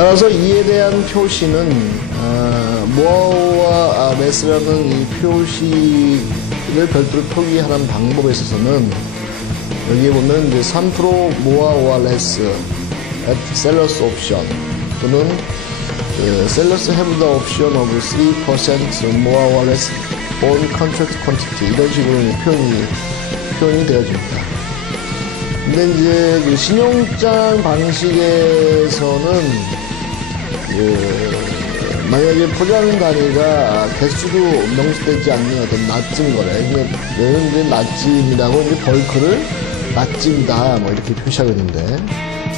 따라서 이에 대한 표시는 more와 less라는 이 표시를 별도로 표기하는 방법에 있어서는 여기에 보면 이제 3% more와 less at seller's option 또는 sellers have the option of 3% more or less on contract quantity 이런 식으로 표현이 되어집니다. 근데 이제 그 신용장 방식에서는 만약에 포장 단위가 개수도 명시되지 않는 어떤 납품 거래, 이거는 이제 납품이라고 이제 벌크를 납품이다 뭐 이렇게 표시하고 있는데,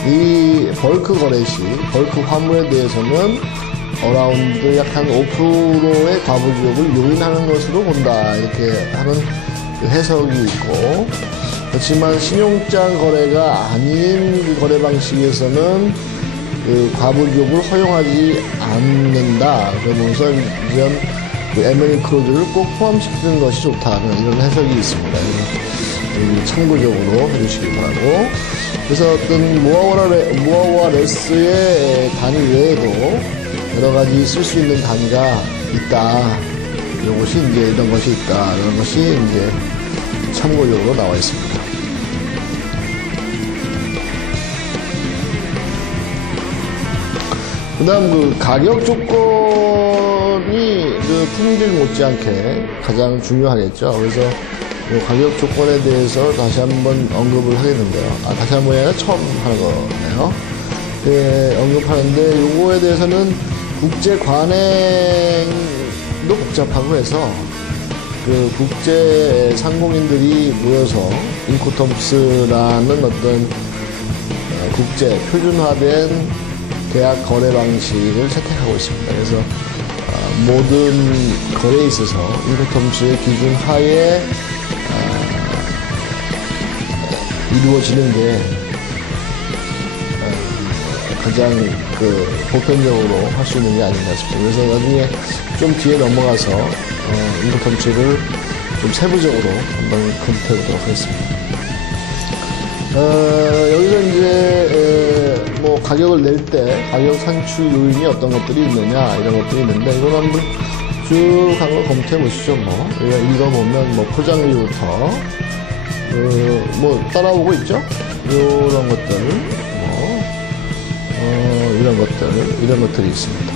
이 벌크 거래 시 벌크 화물에 대해서는 어라운드 약 한 5%의 과부지역을 요인하는 것으로 본다 이렇게 하는 그 해석이 있고, 그렇지만 신용장 거래가 아닌 그 거래 방식에서는 그 과부지역을 허용하지 않는다. 그러면서 이런 그 M&A 클로즈를 꼭 포함시키는 것이 좋다는 이런 해석이 있습니다. 참고적으로 해주시기 바라고. 그래서 어떤 모어와 레스의 단위 외에도 여러 가지 쓸 수 있는 단위가 있다. 이것이 이제 이런 것이 있다. 이런 것이 이제 참고적으로 나와 있습니다. 그 다음 그 가격 조건이 그 품질 못지않게 가장 중요하겠죠. 그래서 가격 조건에 대해서 다시 한번 언급을 하게 된대요. 다시 한번이 아니라 처음 하는 거네요. 네, 언급하는데 요거에 대해서는 국제 관행도 복잡하고 해서 그 국제 상공인들이 모여서 인코텀스라는 어떤 국제 표준화된 계약 거래 방식을 채택하고 있습니다. 그래서 모든 거래에 있어서 인코텀스의 기준 하에 이루어지는 게 가장 그 보편적으로 할 수 있는 게 아닌가 싶습니다. 그래서 나중에 좀 뒤에 넘어가서 인코텀스를 좀 세부적으로 한번 검토해보도록 하겠습니다. 여기서 이제 뭐 가격을 낼 때 가격 산출 요인이 어떤 것들이 있느냐 이런 것들이 있는데, 이건 한번 쭉 한번 검토해 보시죠. 뭐 읽어보면 뭐 포장비부터 뭐 따라오고 있죠. 이런 것들 이런 것들이 있습니다.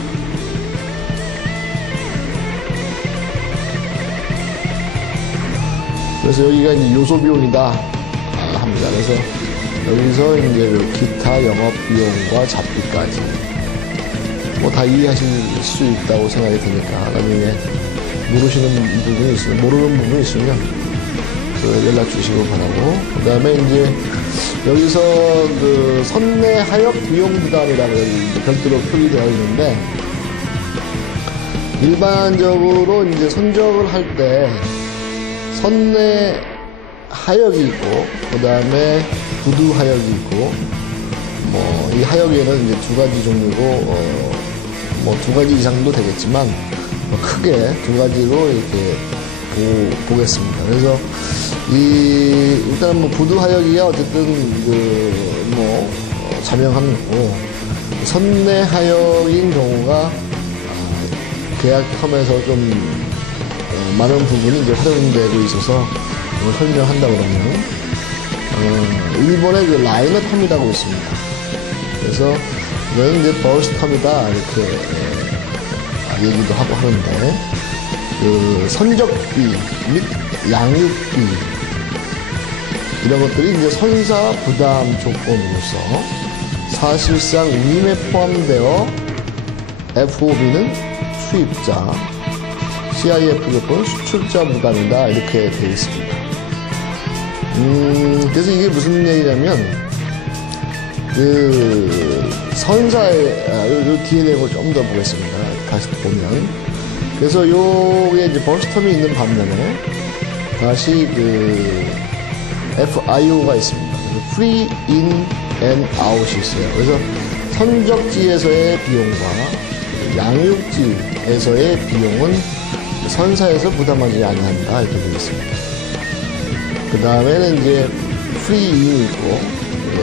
그래서 여기가 이제 요소 비용이다 합니다. 그래서 여기서 이제 그 기타 영업 비용과 잡비까지 뭐 다 이해하실 수 있다고 생각이 드니까 나중에 모르시는 부분이 있으면, 모르는 부분이 있으면 연락 주시고 바라고. 그 다음에 이제 여기서 그 선내 하역 비용 부담이라는 별도로 표기되어 있는데, 일반적으로 이제 선적을 할 때 선내 하역이 있고, 그 다음에 부두 하역이 있고, 뭐 이 하역에는 이제 두 가지 종류고, 뭐 두 가지 이상도 되겠지만 뭐 크게 두 가지로 이렇게 보겠습니다. 그래서 일단 뭐 부두 하역이야 어쨌든 자명한 거고, 선내 하역인 경우가 계약 텀에서 좀 많은 부분이 이제 활용되고 있어서 설명한다 그러면 일본의 그 라이너 텀이라고 있습니다. 그래서 이건 이제 버스 텀이다 이렇게 얘기도 하고 하는데, 그 선적비 및 양육비 이런 것들이 이제 선사 부담 조건으로서 사실상 위임에 포함되어 FOB는 수입자, CIF 조건 수출자 부담이다 이렇게 되어 있습니다. 그래서 이게 무슨 얘기냐면, 그 선사의 뒤에 내용을 좀 더 보겠습니다. 다시 보면, 그래서 요게 이제 버스텀이 있는 반면에 다시 그 FIO가 있습니다. Free In and Out이 있어요. 그래서 선적지에서의 비용과 양육지에서의 비용은 선사에서 부담하지 아니한다 이렇게 되어 있습니다. 그 다음에는 이제 Free In이 있고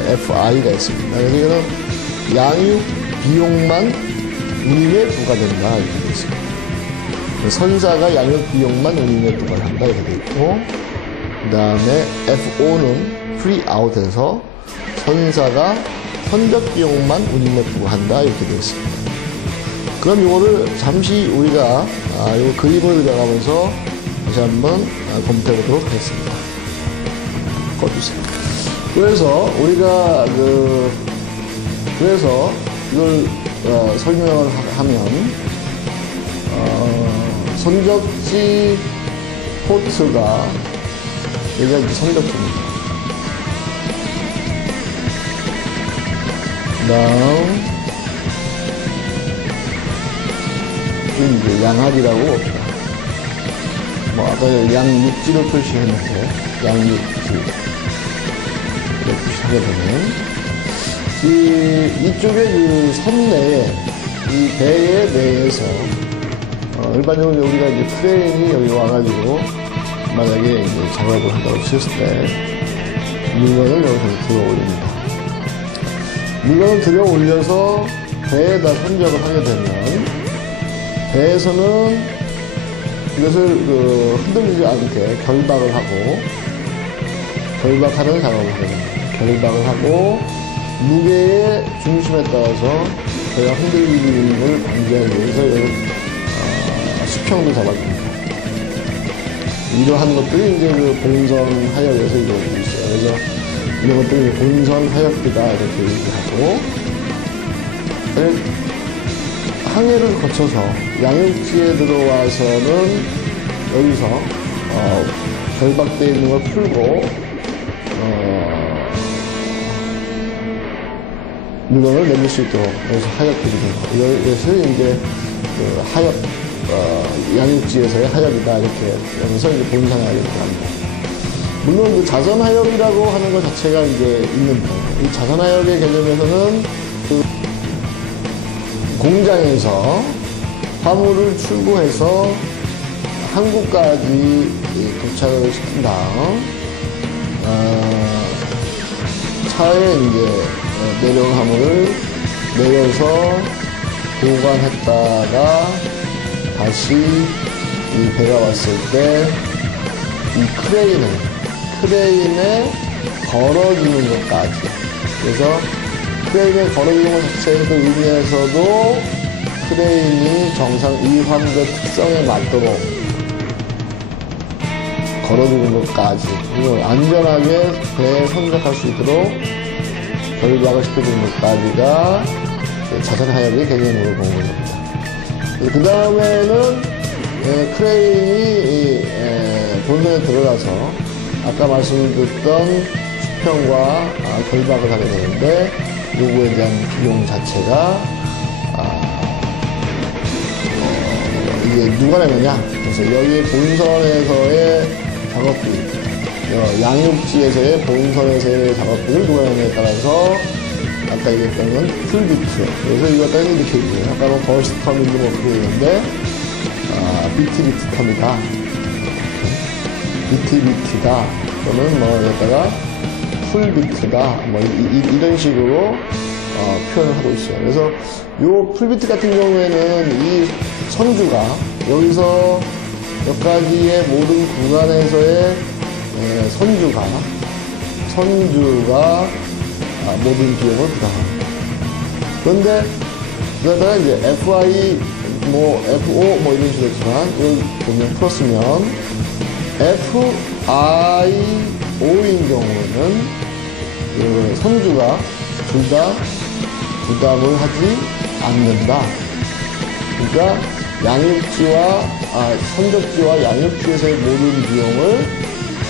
FI가 있습니다. 그래서 이거는 양육 비용만 운임에 부과된다 이렇게 되어 있습니다. 선사가 양육 비용만 운임에 부과를 한다 이렇게 되어 있고, 그 다음에 FO는 free out에서 선사가 선적 비용만 운임에 부과한다 이렇게 되어 있습니다. 그럼 이거를 잠시 우리가 이 그림을 그려가면서 다시 한번 검토해 보도록 하겠습니다. 꺼주세요. 그래서 우리가 그래서 이걸 설명을 하면 선적지 포트가 여기가 이제 선적지입니다. 그다음 이제 양압이라고 봅시다. 뭐 아까 양육지를 표시했는데 양육지 이렇게 표시하게 되면 이쪽에 그 선 내에 이 배의 내에서 일반적으로 우리가 이제 크레인이 여기 와가지고 만약에 이제 작업을 한다고 쳤을 때 물건을 여기서 들어 올립니다. 물건을 들어 올려서 배에다 선적을 하게 되면 배에서는 이것을 흔들리지 않게 결박을 하고 결박하는 작업을 하게 됩니다. 결박을 하고 무게의 중심에 따라서 배가 흔들리는 걸 방지하기 위해서 수평도 잡아줍니다. 이러한 것들이 이제 그 본선 하역에서 이루어지고 있어요. 그래서 이런 것들이 본선 하역비다 이렇게 얘기하고, 항해를 거쳐서 양육지에 들어와서는 여기서 결박되어 있는 걸 풀고 물건을 내릴 수 있도록 그래서 하역비를 주고, 이것을 이제 그 하역 양육지에서의 하역이다 이렇게 하면서 이제 본선 하역이라고 합니다. 물론 그 자선 하역이라고 하는 것 자체가 이제 있는데, 이 자선 하역의 개념에서는 그 공장에서 화물을 출고해서 항구까지 도착을 시킨 다음 차에 이제 내려온 화물을 내려서 보관했다가 다시 이 배가 왔을 때 이 크레인에 걸어주는 것까지. 그래서 크레인에 걸어주는 것 자체의 의미에서도 크레인이 정상 이 화물의 특성에 맞도록 걸어주는 것까지, 안전하게 배에 선적할 수 있도록 결박을 시켜주는 것까지가 자선 하역의 개념으로 보는 겁니다. 그 다음에는 크레인이 본선에 들어가서 아까 말씀드렸던 수평과 결박을 하게 되는데, 요거에 대한 비용 자체가 이게 누가 내느냐? 그래서 여기 본선에서의 작업비, 양육지에서의 본선에서의 작업비를 누가 내느냐에 따라서 아까 얘기했던 건 풀비트. 그래서 이거 따로 이렇게 있고요. 아까 뭐 벌스텀인지 뭐 그게 있는데, 비트비트 텀이다. 비트비트다. 또는 뭐 여기다가 풀비트다. 뭐 이런 식으로 표현을 하고 있어요. 그래서 요 풀비트 같은 경우에는 이 선주가 여기서 몇 가지의 모든 구간에서의 선주가 모든 비용을 부담합니다. 그런데 그러다가 이제 FI, 뭐 FO 뭐 이런 식으로 했지만 이걸 보면 풀었으면 FIO인 경우는 그 선주가 둘 다 부담을 하지 않는다. 그러니까 선적지와 양육지에서의 모든 비용을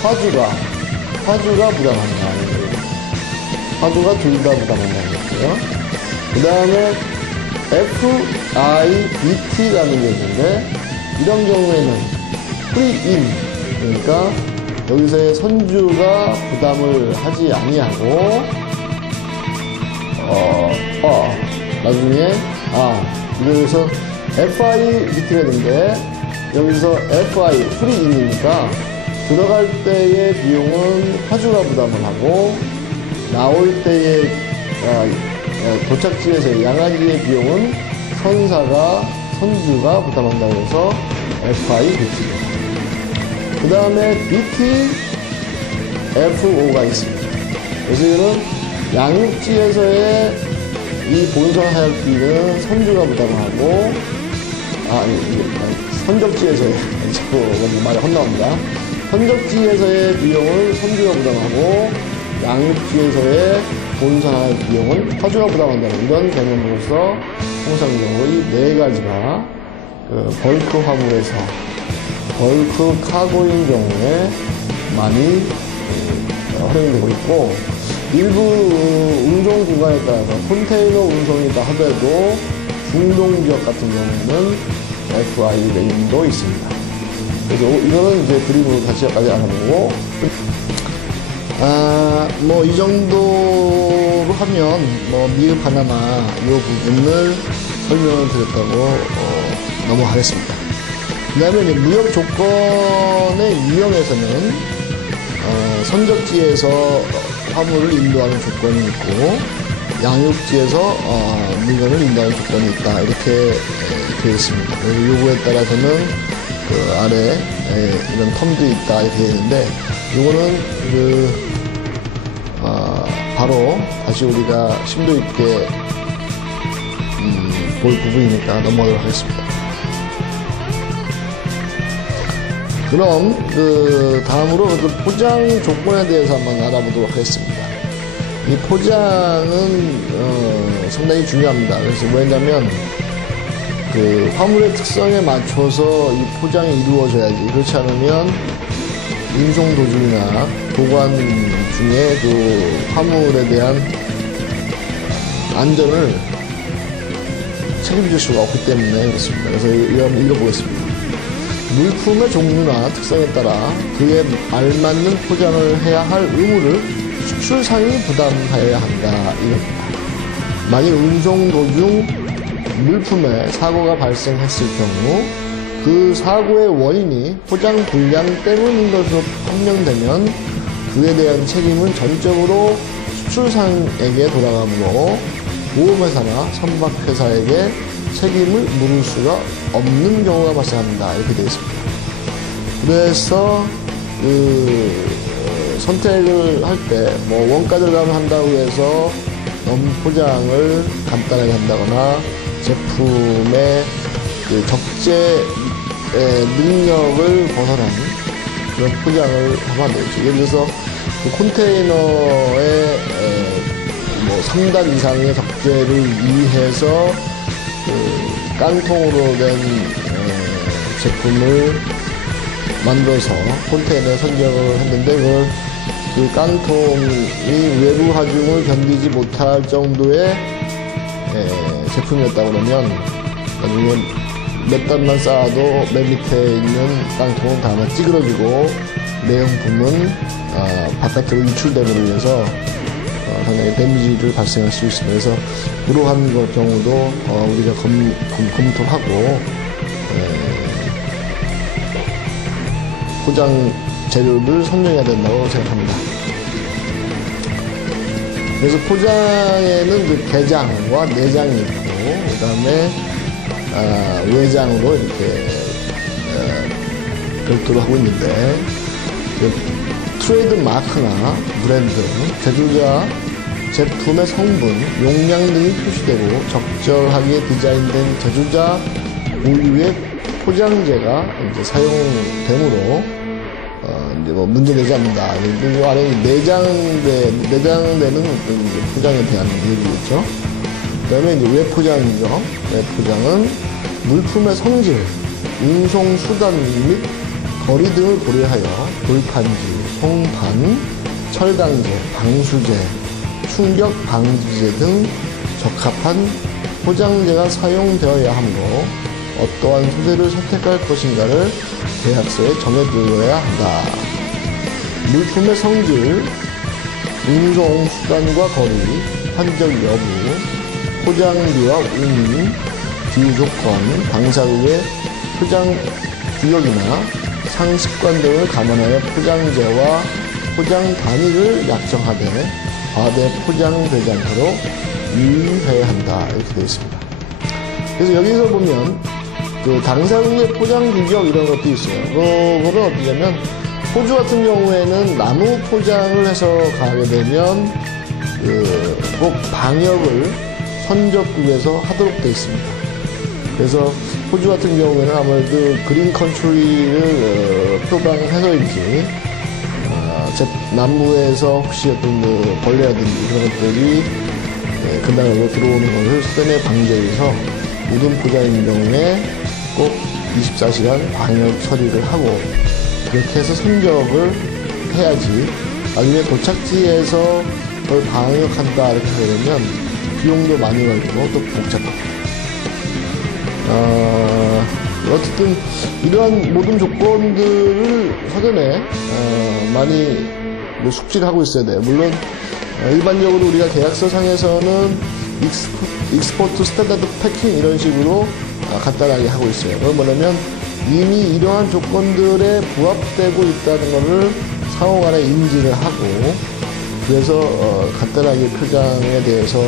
화주가 부담한다는 거예요. 화주가 둘 다 부담한다는 거고요. 그 다음에 FIBT라는 게 있는데, 이런 경우에는 프리인, 그러니까 여기서의 선주가 부담을 하지 아니하고 나중에 여기서 FIBT가 있는데, 여기서 FI 프리인이니까 들어갈 때의 비용은 화주가 부담을 하고 나올 때의 도착지에서의 양아지의 비용은 선주가 부담한다고 해서 FI BT입니다. 그 다음에 BT FO가 있습니다. 그래서 이거는 양육지에서의 이 본선 하역비는 선주가 부담하고, 선적지에서의, 자꾸 말이 헛나옵니다. 선적지에서의 비용을 선주가 부담하고, 양육지에서의 본선 하역 비용은 화주가 부담한다는 이런 개념으로서 통상적으로 이 네 가지가 벌크 화물에서 벌크 카고인 경우에 많이 활용되고 있고, 일부 운송 구간에 따라서 컨테이너 운송이다 하더라도 중동 지역 같은 경우는 FI 레인도 있습니다. 그래서 이거는 이제 그림으로 다시 알아보고, 이 정도로 하면 미흡 하나마 이 부분을 설명을 드렸다고 넘어가겠습니다. 그 다음에 무역 조건의 유형에서는 선적지에서 화물을 인도하는 조건이 있고, 양육지에서 물건을 인도하는 조건이 있다, 이렇게 되어 있습니다. 그래서 요거에 따라서는 그 아래 이런 텀도 있다, 이렇게 되어 있는데, 요거는 바로 다시 우리가 심도 있게 볼 부분이니까 넘어가도록 하겠습니다. 그럼 다음으로 포장 조건에 대해서 한번 알아보도록 하겠습니다. 이 포장은 상당히 중요합니다. 그래서 뭐냐면 화물의 특성에 맞춰서 이 포장이 이루어져야지, 그렇지 않으면 운송 도중이나 보관 중에 화물에 대한 안전을 책임질 수가 없기 때문에 그렇습니다. 그래서 한번 읽어보겠습니다. 물품의 종류나 특성에 따라 그에 알맞는 포장을 해야 할 의무를 수출상이 부담하여야 한다, 이겁니다. 만일 운송 도중 물품에 사고가 발생했을 경우 그 사고의 원인이 포장 불량 때문인 것으로 판명되면 그에 대한 책임은 전적으로 수출상에게 돌아가므로 보험회사나 선박회사에게 책임을 물을 수가 없는 경우가 발생합니다, 이렇게 되어 있습니다. 그래서 선택을 할 때 원가 절감을 한다고 해서 너무 포장을 간단하게 한다거나 제품의 적재 능력을 벗어난 그런 포장을 하면 안 되겠죠. 예를 들어서 컨테이너의 3단 이상의 적재를 위해서 깡통으로 된 제품을 만들어서 컨테이너에 선정을 했는데 그 깡통이 외부 하중을 견디지 못할 정도의 제품이었다 그러면 나중에 몇 단만 쌓아도 맨 밑에 있는 깡통은 다 찌그러지고 내용품은 바깥으로 유출됨으로 인해서 상당히 데미지를 발생할 수 있습니다. 그래서 그러한 경우도 우리가 검토를 하고 포장 재료를 선정해야 된다고 생각합니다. 그래서 포장에는 개장과 내장이 있고, 그 다음에 외장으로 이렇게 별도로 하고 있는데, 트레이드 마크나 브랜드, 제조자 제품의 성분, 용량 등이 표시되고 적절하게 디자인된 제조자 고유의 포장재가 이제 사용되므로 문제되지 않는다. 이 안에 내장되는 포장에 대한 얘기겠죠. 그 다음에 이제 외포장이죠. 외포장은 물품의 성질, 운송 수단 및 거리 등을 고려하여 돌판지, 송판, 철강제, 방수제, 충격 방지제 등 적합한 포장재가 사용되어야 하므로 어떠한 소재를 선택할 것인가를 계약서에 정해두어야 한다. 물품의 성질, 운송 수단과 거리, 환적 여부, 포장비와 운임, 기후 조건, 당사국의 포장 규격이나 상습관 등을 감안하여 포장재와 포장 단위를 약정하되 과대 포장되지 않도록 유의해야 한다. 이렇게 되어 있습니다. 그래서 여기서 보면 그 당사국의 포장 규격 이런 것도 있어요. 그거는 어떻게냐면 호주 같은 경우에는 나무 포장을 해서 가게 되면 꼭 방역을 선적국에서 하도록 되어 있습니다. 그래서 호주 같은 경우에는 아무래도 그린 컨트리를 표방해서인지 남부에서 혹시 어떤 벌레라든지 그런 것들이 그날로 들어오는 것을 사전에 방지해서 모든 포장인 경우에 꼭 24시간 방역 처리를 하고 그렇게 해서 선적을 해야지 나중에 도착지에서 그걸 방역한다 이렇게 되면 비용도 많이 걸리고 또 복잡합니다. 어쨌든 이러한 모든 조건들을 사전에 많이 숙지를 하고 있어야 돼요. 물론 일반적으로 우리가 계약서 상에서는 익스포트 스탠다드 패킹 이런 식으로 간단하게 하고 있어요. 그건 뭐냐면 이미 이러한 조건들에 부합되고 있다는 것을 상호 간에 인지를 하고 그래서 간단하게 표장에 대해서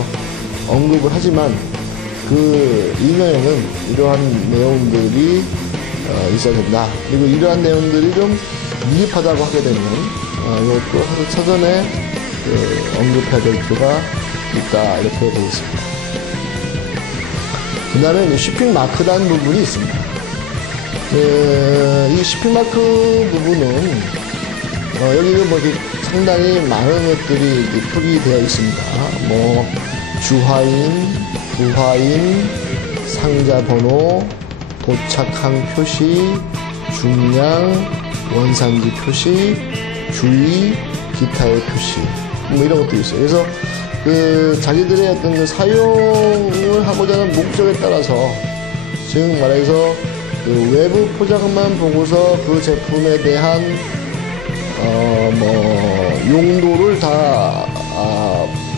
언급을 하지만 그 이면에는 이러한 내용들이 있어야 된다. 그리고 이러한 내용들이 좀 미흡하다고 하게 되면 이것도 사전에 언급해야 될 필요가 있다. 이렇게 되어 있습니다. 그 다음에 쇼핑 마크라는 부분이 있습니다. 이 쇼핑 마크 부분은 여기가 뭐 상당히 많은 것들이 표기되어 있습니다. 뭐 주화인, 부화인, 상자 번호, 도착항 표시, 중량, 원산지 표시, 주의, 기타의 표시, 뭐 이런 것도 있어요. 그래서 자기들의 어떤 사용을 하고자 하는 목적에 따라서, 즉 말해서 외부 포장만 보고서 그 제품에 대한 용도를 다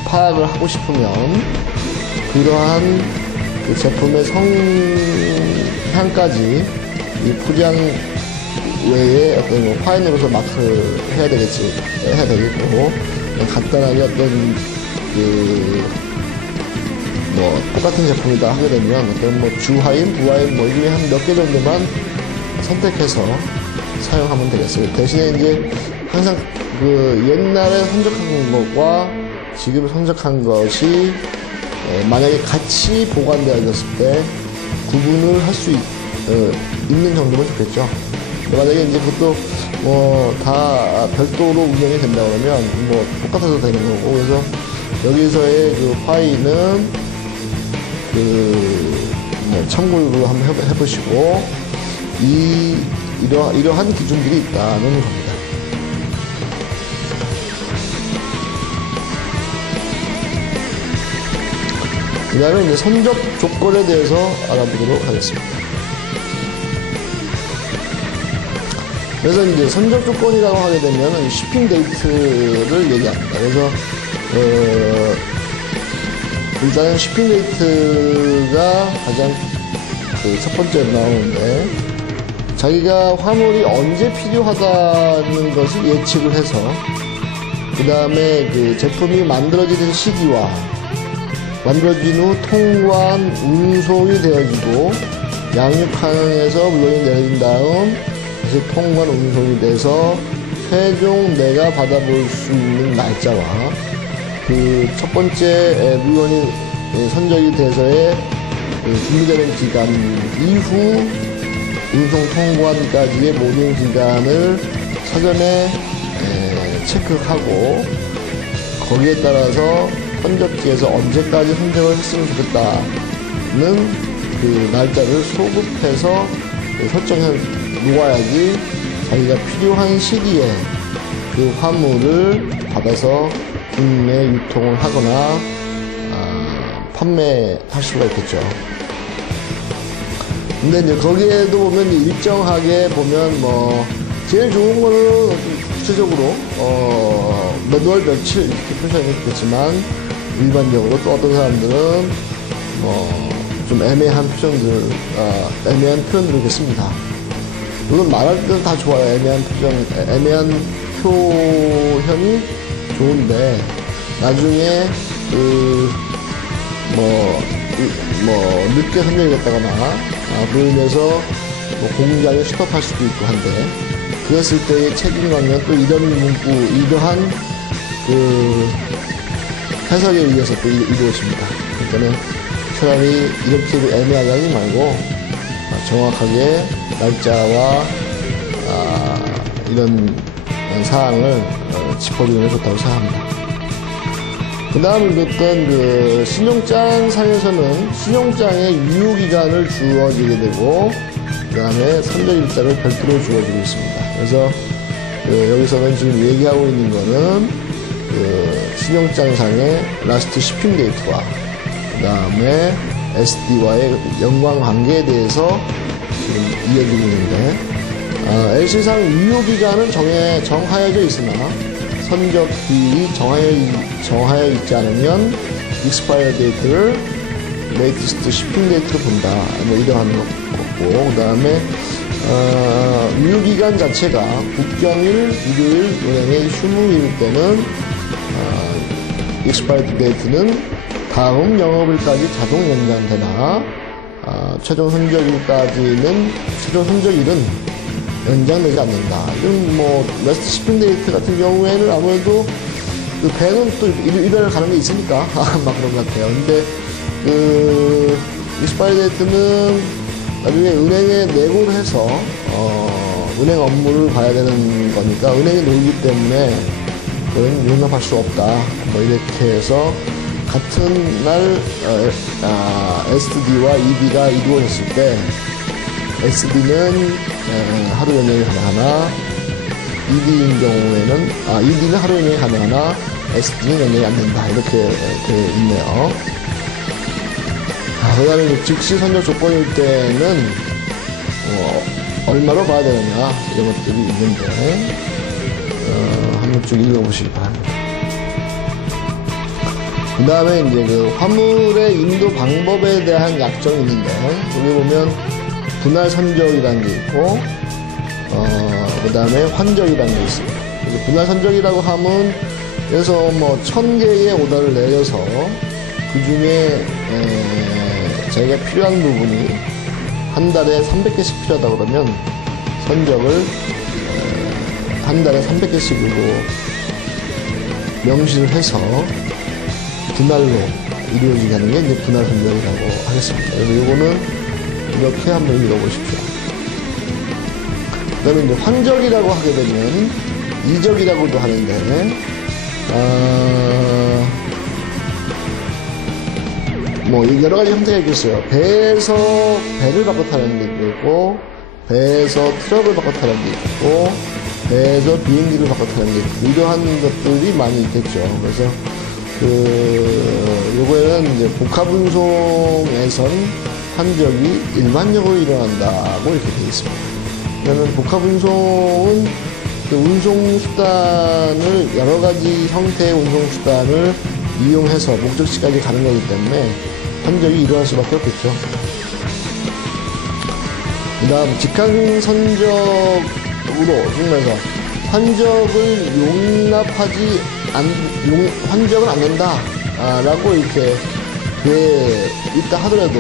파악을 하고 싶으면 그러한 그 제품의 성향까지 이 포장 외에 어떤 화인으로서 마크를 해야 되겠고 간단하게 어떤 똑같은 제품이다 하게 되면 어떤 주화인, 부화인 이 중에 한 몇 개 정도만 선택해서 사용하면 되겠어요. 대신에 이제 항상 옛날에 선적한 것과 지금 선적한 것이 만약에 같이 보관되어졌을 때 구분을 할 수 있는 정도면 좋겠죠. 만약에 이제 그것도 다 별도로 운영이 된다 그러면 똑같아서 되는 거고, 그래서 여기서의 그 파일은 참고로 한번 해보시고 이러한 기준들이 있다는 겁니다. 그 다음에 이제 선적 조건에 대해서 알아보도록 하겠습니다. 그래서 이제 선적 조건이라고 하게 되면 shipping date를 얘기합니다. 그래서 일단은 shipping date가 가장 첫 번째로 나오는데, 자기가 화물이 언제 필요하다는 것을 예측을 해서 그 다음에 그 제품이 만들어지는 시기와 만들어진 후 통관, 운송이 되어지고 양육항에서 물건이 내려진 다음 다시 통관, 운송이 돼서 최종 내가 받아볼 수 있는 날짜와 그 첫 번째 물건이 선적이 돼서의 준비되는 기간 이후 운송 통관까지의 모든 기간을 사전에 체크하고 거기에 따라서 선적지에서 언제까지 선적을 했으면 좋겠다는 그 날짜를 소급해서 설정해 놓아야지 자기가 필요한 시기에 그 화물을 받아서 국내 유통을 하거나 판매할 수가 있겠죠. 근데 이제 거기에도 보면 일정하게 보면 제일 좋은 거는 구체적으로 몇 월 며칠 이렇게 표시하면 좋겠지만, 일반적으로 또 어떤 사람들은 좀 애매한 애매한 표현들을 이렇게 씁니다. 물론 말할 때는 다 좋아요. 애매한 표현이 좋은데 나중에 늦게 선정이 됐다거나, 그로 인해서 공장이 스톱할 수도 있고 한데, 그랬을 때의 책임관계는 또 이러한 해석에 의해서 또 이루어집니다. 그러니까 차라리 이렇게 애매하게 하지 말고, 정확하게 날짜와, 이런 사항을 짚어주는 게 좋다고 생각합니다. 그 다음 읽었던 신용장 상에서는 신용장에 유효기간을 주어지게 되고, 그 다음에 선적일자를 별도로 주어지고 있습니다. 그래서 여기서는 지금 얘기하고 있는 거는 신용장상의 라스트 쉬핑 데이트와 그 다음에 SD와의 연관관계에 대해서 지금 이야기하고 있는데, LC상 유효기간은 정하여져 있으나 선적 기일이 정하여 있지 않으면 expired date를 latest shipping date로 본다. 이러한 거고, 그 다음에 유효기간 자체가 국경일, 일요일, 은행의 휴무일 때는 expired date는 다음 영업일까지 자동 연장되나 최종 선적일은 연장되지 않는다. 이런 라스트 쉬핑 데이트 같은 경우에는 아무래도 배는 또 일요일에 가는 게 있으니까 막 그런 것 같아요. 근데 익스파이어 데이트는 나중에 은행에 내고를 해서 은행 업무를 봐야 되는 거니까 은행에 놀기 때문에 그건 용납할 수 없다. 이렇게 해서 같은 날 SD와 ED가 이루어졌을 때 SD는 하루 연장이 가능하나 ED인 경우에는 ED는 하루 연장이 가능하나 SD는 연장이 안 된다. 이렇게 되어 있네요. 그 다음에 즉시 선적 조건일 때는 얼마로 봐야 되느냐 이런 것들이 있는데 한번 쭉 읽어보시기 바랍니다. 그 다음에 이제 화물의 인도 방법에 대한 약정이 있는데 여기 보면 분할 선적이라는 게 있고 그 다음에 환적이라는 게 있습니다. 분할 선적이라고 하면 그래서 1000개의 오더를 내려서 그 중에 자기가 필요한 부분이 한 달에 300개씩 필요하다 그러면 선적을 한 달에 300개씩으로 명시를 해서 분할로 이루어지게 하는 게 이제 분할 선적이라고 하겠습니다. 그래서 이거는 이렇게 한번 읽어보십시오. 그 다음에 이제 환적이라고 하게 되면 이적이라고도 하는데, 여러 가지 형태가 있겠어요. 배에서 배를 바꿔 타는 게 있고, 배에서 트럭을 바꿔 타는 게 있고, 배에서 비행기를 바꿔 타는 게 있고, 이러한 것들이 많이 있겠죠. 그래서, 요거에는 이제 복합운송에선 환적이 일반적으로 일어난다고 이렇게 되어 있습니다. 그러면 복합운송은 운송수단을, 여러 가지 형태의 운송수단을 이용해서 목적지까지 가는 거기 때문에 환적이 일어날 수밖에 없겠죠. 그 다음, 직항선적으로, 정말서 환적은 안 된다. 라고 이렇게 돼 있다 하더라도,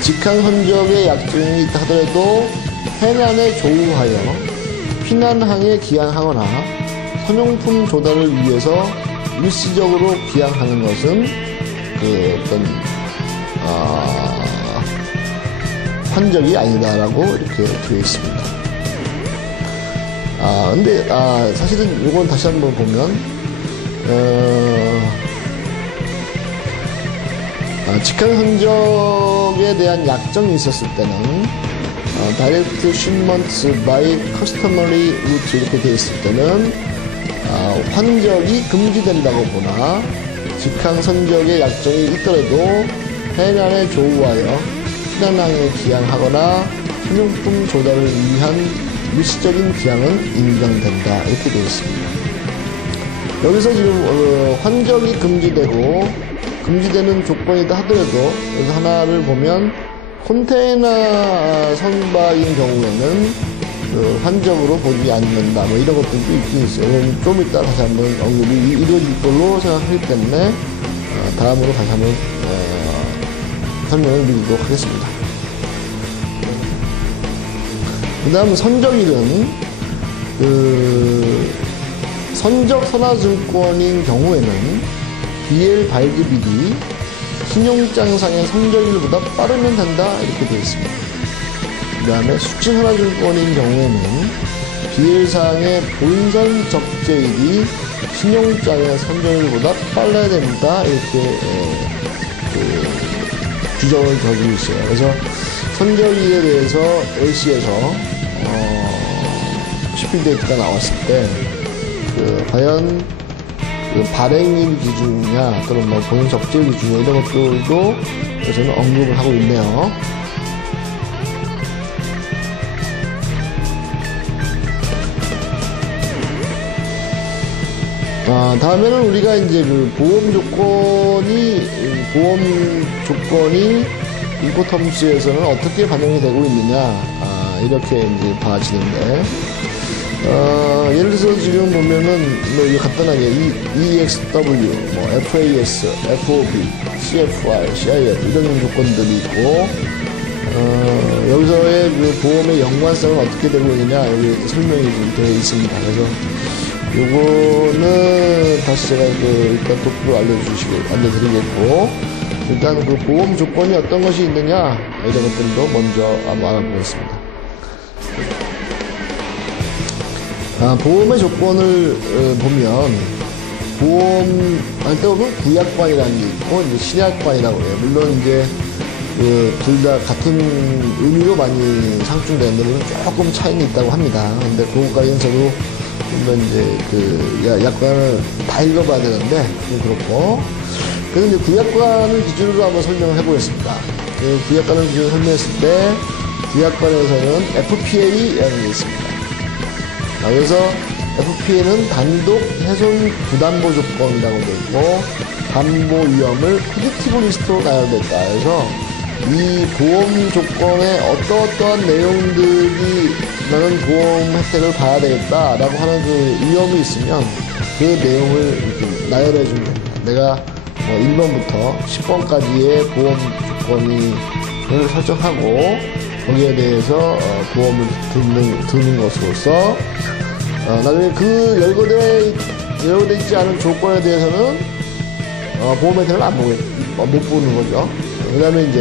직항선적의 약정이 있다 하더라도 해난에 조우하여 피난항에 기항하거나 선용품 조달을 위해서 일시적으로 기항하는 것은 환적이 아니다라고 이렇게 되어 있습니다. 근데 사실은 이건 다시 한번 보면 직항선적에 대한 약정이 있었을 때는 Direct Shipments by Customary Route 이렇게 되어 있을 때는 환적이 금지된다고 보나 직항선적의 약정이 있더라도 해난에 조우하여 피난항에 기항하거나 선용품 조달을 위한 일시적인 기항은 인정된다 이렇게 되어 있습니다. 여기서 지금 환적이 금지되는 조건이다 하더라도 여기서 하나를 보면 컨테이너 선박인 경우에는 환적으로 보지 않는다. 뭐 이런 것들도 있긴 있어요. 좀 이따 다시 한번 언급이 이루어질 걸로 생각하기 때문에 다음으로 다시 한번 설명을 드리도록 하겠습니다. 그 다음 선적일은 선적선화증권인 경우에는 BL 발급일이 신용장상의 선적일보다 빠르면 된다 이렇게 되어 있습니다. 그 다음에 수치선화증권인 경우에는 BL상의 본선 적재일이 신용장의 선적일보다 빨라야 됩니다 이렇게 규정을 져주고 있어요. 그래서 선적일에 대해서 LC에서 쇼핑 데이터가 나왔을 때 과연 발행일 기준이냐 또는 뭐 본인 적재일 기준이냐 이런 것들도 저는 언급을 하고 있네요. 다음에는 우리가 이제 보험 조건이 인포텀스에서는 어떻게 반영이 되고 있느냐 이렇게 이제 봐지는데 예를 들어서 지금 보면은 뭐 이게 간단하게 EXW, 뭐 FAS, FOB, CFR, CIF 이런 조건들이 있고 여기서의 보험의 연관성은 어떻게 되고 있느냐 여기 설명이 좀 되어 있습니다. 그래서 요거는 다시 제가 일단 도표로 알려드리겠고 일단 보험 조건이 어떤 것이 있느냐 이런 것들도 먼저 한번 알아보겠습니다. 보험의 조건을 보면 보험 할 때 보면 구약관이라는 게 있고 이제 신약관이라고 해요. 물론 이제 둘 다 같은 의미로 많이 상충되는데 물론 조금 차이는 있다고 합니다. 근데 그것까지는 저도 물론 이제 약관을 다 읽어봐야 되는데 그렇고 그래서 이제 구약관을 기준으로 한번 설명을 해보겠습니다. 구약관을 기준으로 설명했을 때 구약관에서는 FPA라는 게 있습니다. 그래서 FPA는 단독 훼손 부담보 조건이라고 되어 있고 담보 위험을 프리디티브 리스트로 나열됐다. 그래서 이 보험 조건에 어떠한 내용들이 나는 보험 혜택을 봐야 되겠다라고 하는 그 위험이 있으면 그 내용을 이렇게 나열해 주면 됩니다. 내가 1번부터 10번까지의 보험 조건을 설정하고 거기에 대해서 보험을 드는 것으로서 나중에 그 열거되어 있지 않은 조건에 대해서는 보험 혜택을 못 보는 거죠. 그 다음에 이제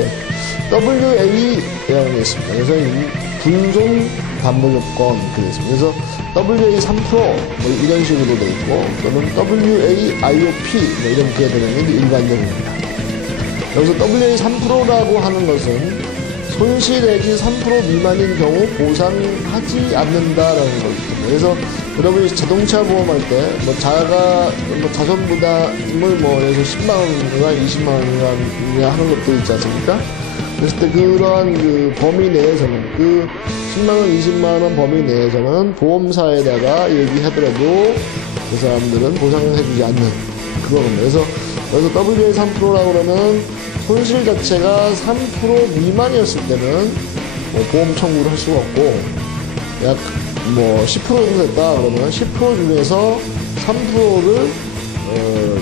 WA라는 게 있습니다. 그래서 분송 담보 조건 그게 있습니다. 그래서 WA 3% 뭐 이런 식으로 되어 있고 또는 WA IOP 뭐 이렇게 되는 게 일반적입니다. 여기서 WA 3%라고 하는 것은 손실액이 3% 미만인 경우 보상하지 않는다라는 거입니다. 그래서 여러분이 자동차 보험할 때 뭐 자손 부담을 예를 들어서 10만 원이나 20만 원이나 하는 것도 있지 않습니까? 그랬을 때 그러한 그 범위 내에서는 그 10만 원, 20만 원 범위 내에서는 보험사에다가 얘기하더라도 그 사람들은 보상을 해주지 않는 그거겁니다. 그래서 여기서 WA 3%라고 그러면 손실 자체가 3% 미만이었을 때는 보험 청구를 할 수가 없고 약 10% 정도 됐다 그러면 10% 중에서 3%를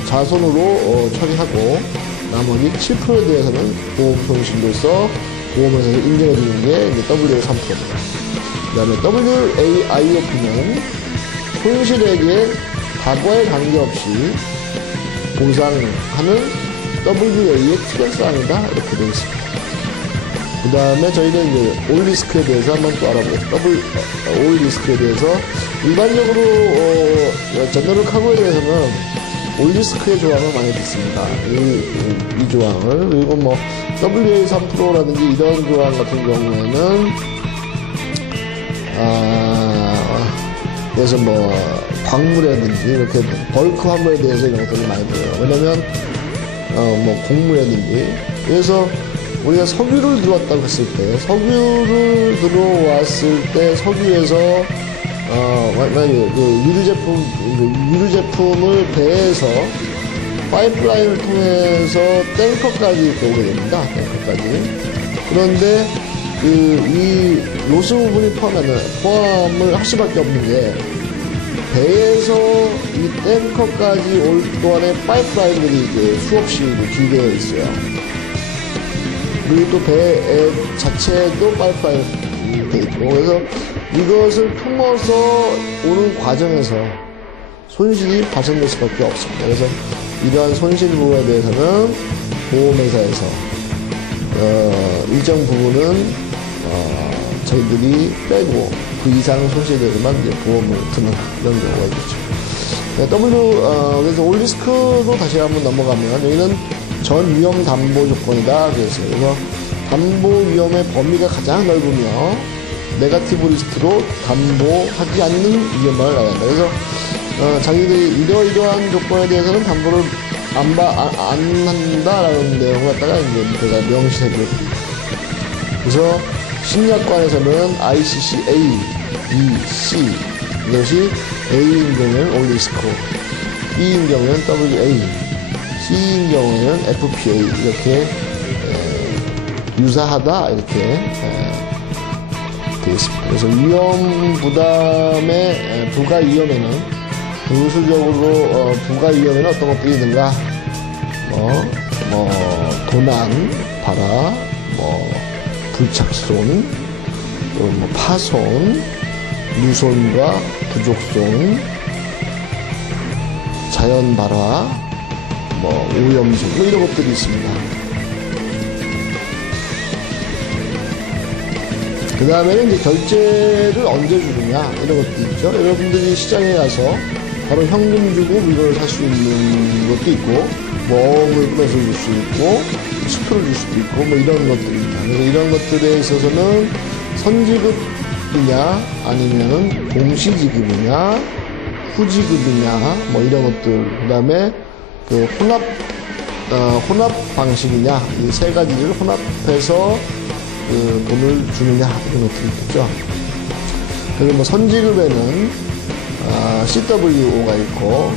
자손으로 처리하고 나머지 7%에 대해서는 보험 손실로서 보험에서 인정해 주는 게 이제 WA 3%입니다. 그 다음에 WAIOP는 손실액의 과거에 관계없이 보상하는 WA의 특별사항이다 이렇게 되어 있습니다. 그 다음에 저희는 이제 올리스크에 대해서 한번 또 알아보겠습니다. 올리스크에 대해서 일반적으로 제너럴 카고에 대해서는 올리스크의 조항을 많이 듣습니다. 이 조항을 그리고 WA 3%라든지 이런 조항 같은 경우에는 그래서 광물이라든지 이렇게 벌크 환물에 대해서 이런 것들이 많이 들어요. 왜냐면 곡물이라든지 그래서 우리가 석유를 들어왔다고 했을 때 석유를 들어왔을 때 석유에서 만약에 유류제품을 배에서 파이프라인을 통해서 탱커까지 오게 됩니다. 탱커까지. 그런데 이 로스 부분이 포함을 할 수밖에 없는 게, 배에서 이 탱커까지 올 동안에 파이프라인들이 이제 수없이 길게 있어요. 그리고 또 배 자체도 파이프라인이 돼 있고, 그래서 이것을 품어서 오는 과정에서 손실이 발생될 수밖에 없습니다. 그래서 이러한 손실 부분에 대해서는 보험회사에서 일정 부분은 저희들이 빼고 그 이상 손실에 대해서만 이제 보험을 드는 이런 경우가 있겠죠. 그래서 올리스크로 다시 한번 넘어가면, 여기는 전 위험 담보 조건이다 그랬어요. 그래서 담보 위험의 범위가 가장 넓으며 네거티브 리스크로 담보하지 않는 위험을 나간다. 그래서 자기들이 이러이러한 조건에 대해서는 담보를 안 한다라는 내용을 갖다가 이제 제가 명시해드렸고, 그래서 심리학관에서는 ICC A, B, C, 이것이 A인 경우에는 올리스크, B인 경우에는 WA, C인 경우에는 FPA, 이렇게 유사하다 이렇게 되어 있습니다. 그래서 위험 부담의 부가 위험에는 부수적으로 부가 위험에는 어떤 것들이 있는가? 도난, 발화, 불착손, 파손, 누손과 부족손, 자연 발화, 오염손, 이런 것들이 있습니다. 그 다음에는 이제 결제를 언제 주느냐, 이런 것도 있죠. 여러분들이 시장에 가서 바로 현금 주고 물건을 살 수 있는 것도 있고, 어음을 끊어서 줄 수 있고, 수표를 줄 수도 있고, 이런 것들입니다. 그래서 이런 것들에 있어서는 선지급이냐, 아니면은 공시지급이냐, 후지급이냐, 이런 것들. 그 다음에 그 혼합 방식이냐, 이 세 가지를 혼합해서 그 돈을 주느냐, 이런 것들이 있겠죠. 그리고 선지급에는 CWO가 있고,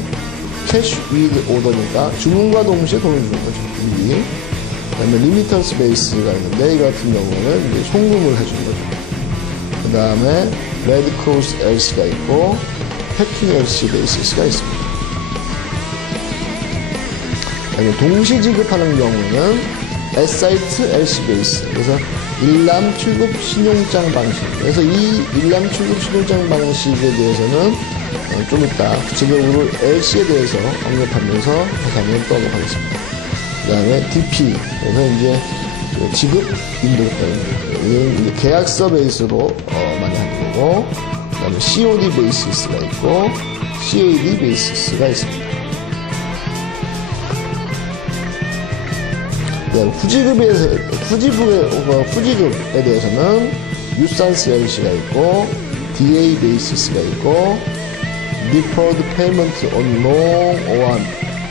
캐시 위드 오더니까 주문과 동시에 돈을 주는 거죠. 그 다음에 리미턴스 베이스가 있는데, 이 같은 경우는 이제 송금을 해주는 거죠. 그 다음에 레드 크로스 LC가 있고, 패킹 LC 베이스가 있습니다. 동시 지급하는 경우는 S사이트 LC 베이스. 그래서 일람 출급 신용장 방식. 그래서 이 일람 출급 신용장 방식에 대해서는 좀 이따 구체적으로 LC에 대해서 언급하면서 다시 한번 또 언급하겠습니다. 그 다음에 DP. 그래서 이제 지급 인도입니다. 이건 이제 계약서 베이스로 많이 하는 거고, 그 다음에 COD 베이시스가 있고, CAD 베이시스가 있습니다. 후지급에 대해서는 유산스 LC가 있고, DA 베이시스가 있고, Deferred Payment on Long or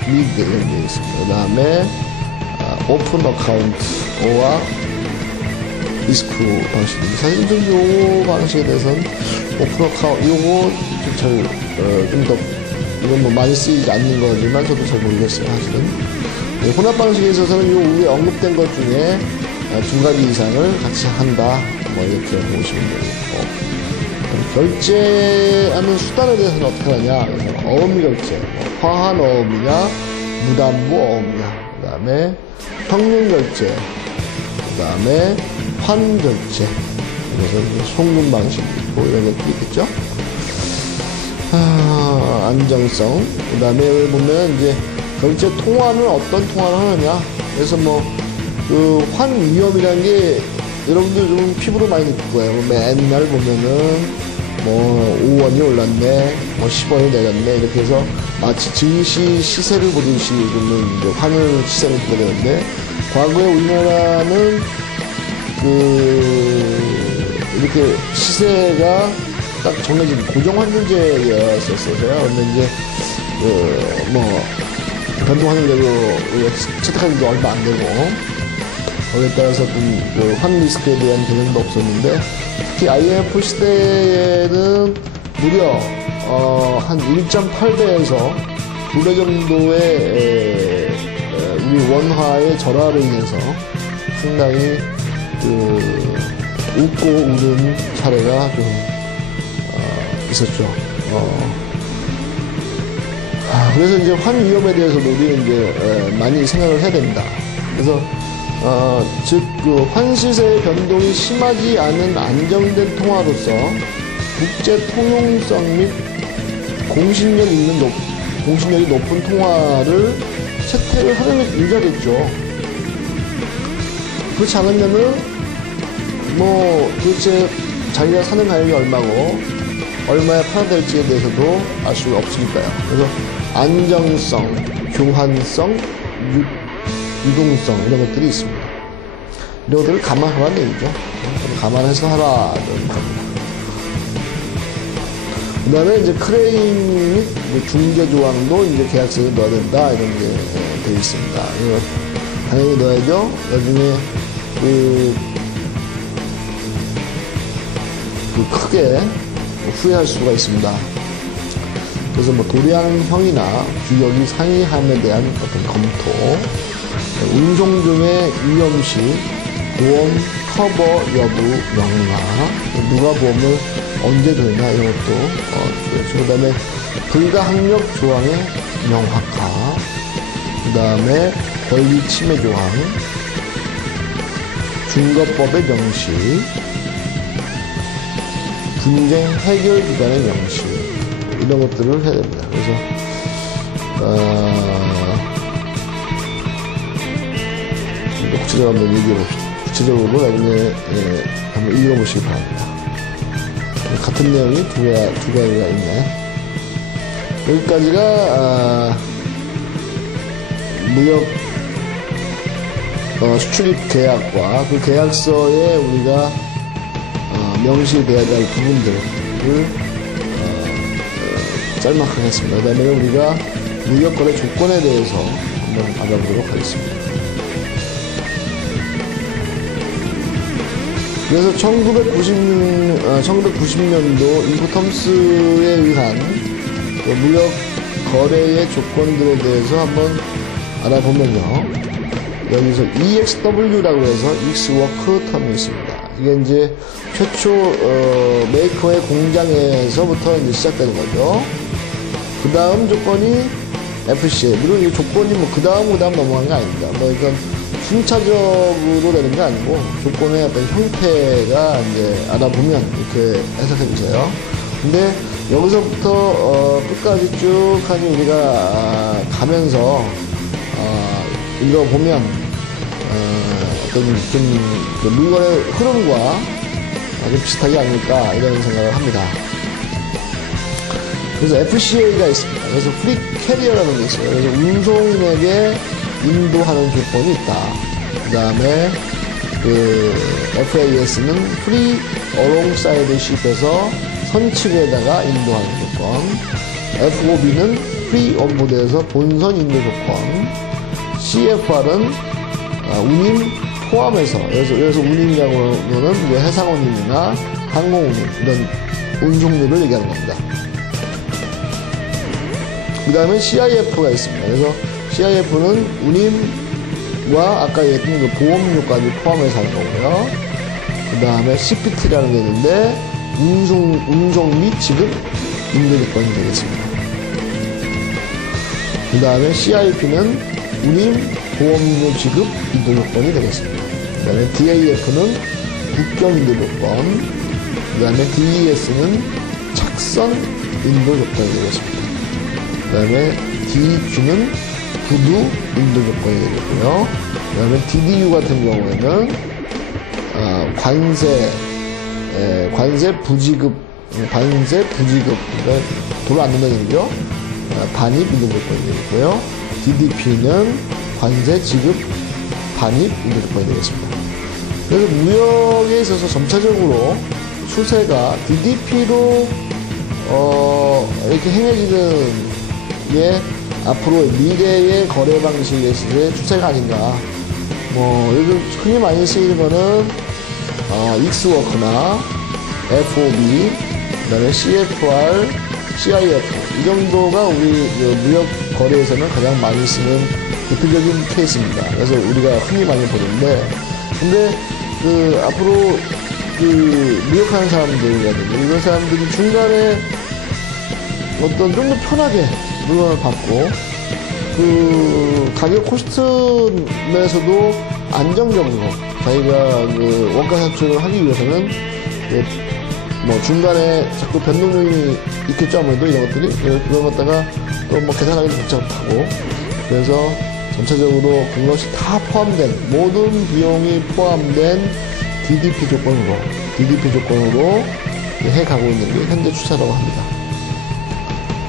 Mid 이런 게 있습니다. 그 다음에 Open Account or 리스크 방식입니다. 사실 요 방식에 대해서는 Open Account 요거 좀 더 이건 많이 쓰이지 않는 거지만 저도 잘 모르겠어요. 사실은. 혼합 방식에 있어서는 요 위에 언급된 것 중에 2가지 이상을 같이 한다. 이렇게 보시면 되겠고. 결제하는 수단에 대해서는 어떻게 하냐. 그래서 어음 결제. 화한 어음이냐, 무담보 어음이냐. 그 다음에 평균 결제. 그 다음에 환 결제. 그래서 송금 방식이 있고, 이런 것들이 있겠죠. 안정성. 그 다음에 여기 보면 이제 결제 통화는 어떤 통화를 하느냐. 그래서 환 위험이라는 게 여러분들 좀 피부로 많이 느낄 거예요. 맨날 보면은 5원이 올랐네, 10원이 내렸네, 이렇게 해서 마치 증시 시세를 보듯이 요즘은 이제 환율 시세를 보게 되는데, 과거에 우리나라는 이렇게 시세가 딱 정해진 고정 환율제였었어요. 근데 이제 변동 환율제로 채택한 지도 얼마 안 되고, 거기에 따라서 환 리스크에 대한 개념도 없었는데, 특히 IMF 시대에는 무려 한 1.8배에서 2배 정도의 우리 원화의 절하로 인해서 상당히 웃고 우는 사례가 좀 있었죠. 그래서 이제 환 위험에 대해서도 우리는 이제 많이 생각을 해야 됩니다. 그래서 즉 그 환시세의 변동이 심하지 않은 안정된 통화로서 국제 통용성 및 공신력이 높은 통화를 채택을 하려면 유지하겠죠. 그렇지 않으면은 뭐 도대체 자기가 사는 가격이 얼마고 얼마에 팔아야 될지에 대해서도 알 수가 없으니까요. 그래서 안정성, 교환성, 유동성 이런 것들이 있습니다. 이런 것들을 감안하라는 얘기죠. 감안해서 하라는 겁니다. 그 다음에 이제 클레임 및 중재 조항도 이제 계약서에 넣어야 된다 이런 게 되어 있습니다. 이거 당연히 넣어야죠. 나중에 크게 후회할 수가 있습니다. 그래서 뭐 도량형이나 규격이 상이함에 대한 어떤 검토, 운송 중의 위험시 보험 커버 여부 명화, 누가 보험을 언제 드느냐 이런 것도 그 다음에 불가항력 조항의 명확화, 그 다음에 권리 침해 조항, 중거법의 명시, 분쟁 해결 기관의 명시 이런 것들을 해야 됩니다. 그래서 구체적으로 한번 얘기해 봅시다. 구체적으로 나중에 한번 읽어보시기 바랍니다. 같은 내용이 두 가지가 있네. 여기까지가 무역 수출입 계약과 그 계약서에 우리가 명시되어야 할 부분들을 짤막하게 했습니다. 그 다음에 우리가 무역거래 조건에 대해서 한번 알아보도록 하겠습니다. 그래서 1990년도 인코텀스에 의한 무역 거래의 조건들에 대해서 한번 알아보면요. 여기서 EXW라고 해서 익스워크 텀이 있습니다. 이게 이제 최초 메이커의 공장에서부터 이제 시작되는 거죠. 그 다음 조건이 FCA. 물론 이 조건이 뭐 그 다음 넘어간 게 아닙니다. 뭐 그러니까 순차적으로 되는 게 아니고 조건의 어떤 형태가 이제 알아보면 이렇게 해석해 주세요. 근데 여기서부터 끝까지 쭉 하니 우리가 가면서 읽어보면 어떤 좀 물건의 흐름과 좀 비슷하지 않을까 이런 생각을 합니다. 그래서 FCA가 있습니다. 그래서 프리 캐리어라는 게 있어요. 그래서 운송인에게 인도하는 조건이 있다. 그 다음에 FAS는 프리 어롱사이드 ship에서 선측에다가 인도하는 조건, FOB는 프리 온보드에서 본선 인도 조건, CFR은 운임 포함해서, 그래서 운임이라고 하면 해상 운임이나 항공 운임 이런 운송료를 얘기하는 겁니다. 그 다음에 CIF가 있습니다. 그래서 CIF는 운임과 아까 얘기했던 그 보험료까지 포함해서 하는 거고요. 그 다음에 CPT라는 게 있는데 운송 및 지급 인도 조건이 되겠습니다. 그 다음에 CIP는 운임 보험료 지급 인도 조건이 되겠습니다. 그 다음에 DAF는 국경 인도 조건, 그 다음에 DES는 착선 인도 조건이 되겠습니다. 그 다음에 DQ는 구두 인도 조건이 되겠고요. 그 다음에 DDU 같은 경우에는 관세 부지급, 그러니까 돈을 안 낸다는 얘기죠. 반입 인도 조건이 되겠고요. DDP는 관세 지급 반입 인도 조건이 되겠습니다. 그래서 무역에 있어서 점차적으로 추세가 DDP로 이렇게 행해지는 게 앞으로 미래의 거래 방식에 있어서의 추세가 아닌가. 뭐 요즘 흔히 많이 쓰이는 거는 익스워크나 FOB, 그 다음에 CFR, CIF 이 정도가 우리 무역 거래에서는 가장 많이 쓰는 대표적인 케이스입니다. 그래서 우리가 흔히 많이 보는데, 근데 앞으로 무역하는 사람들이라든지 이런 사람들이 중간에 어떤 좀 더 편하게 물건을 받고 가격 코스트 면에서도 안정적으로 자기가 원가 산출을 하기 위해서는 뭐 중간에 자꾸 변동 요인이 있겠죠. 아무래도 이런 것들이 그런 것다가 또 뭐 계산하기도 복잡하고 그래서 전체적으로 그것이 다 포함된 모든 비용이 포함된 DDP 조건으로 해가고 있는 게 현재 추세라고 합니다.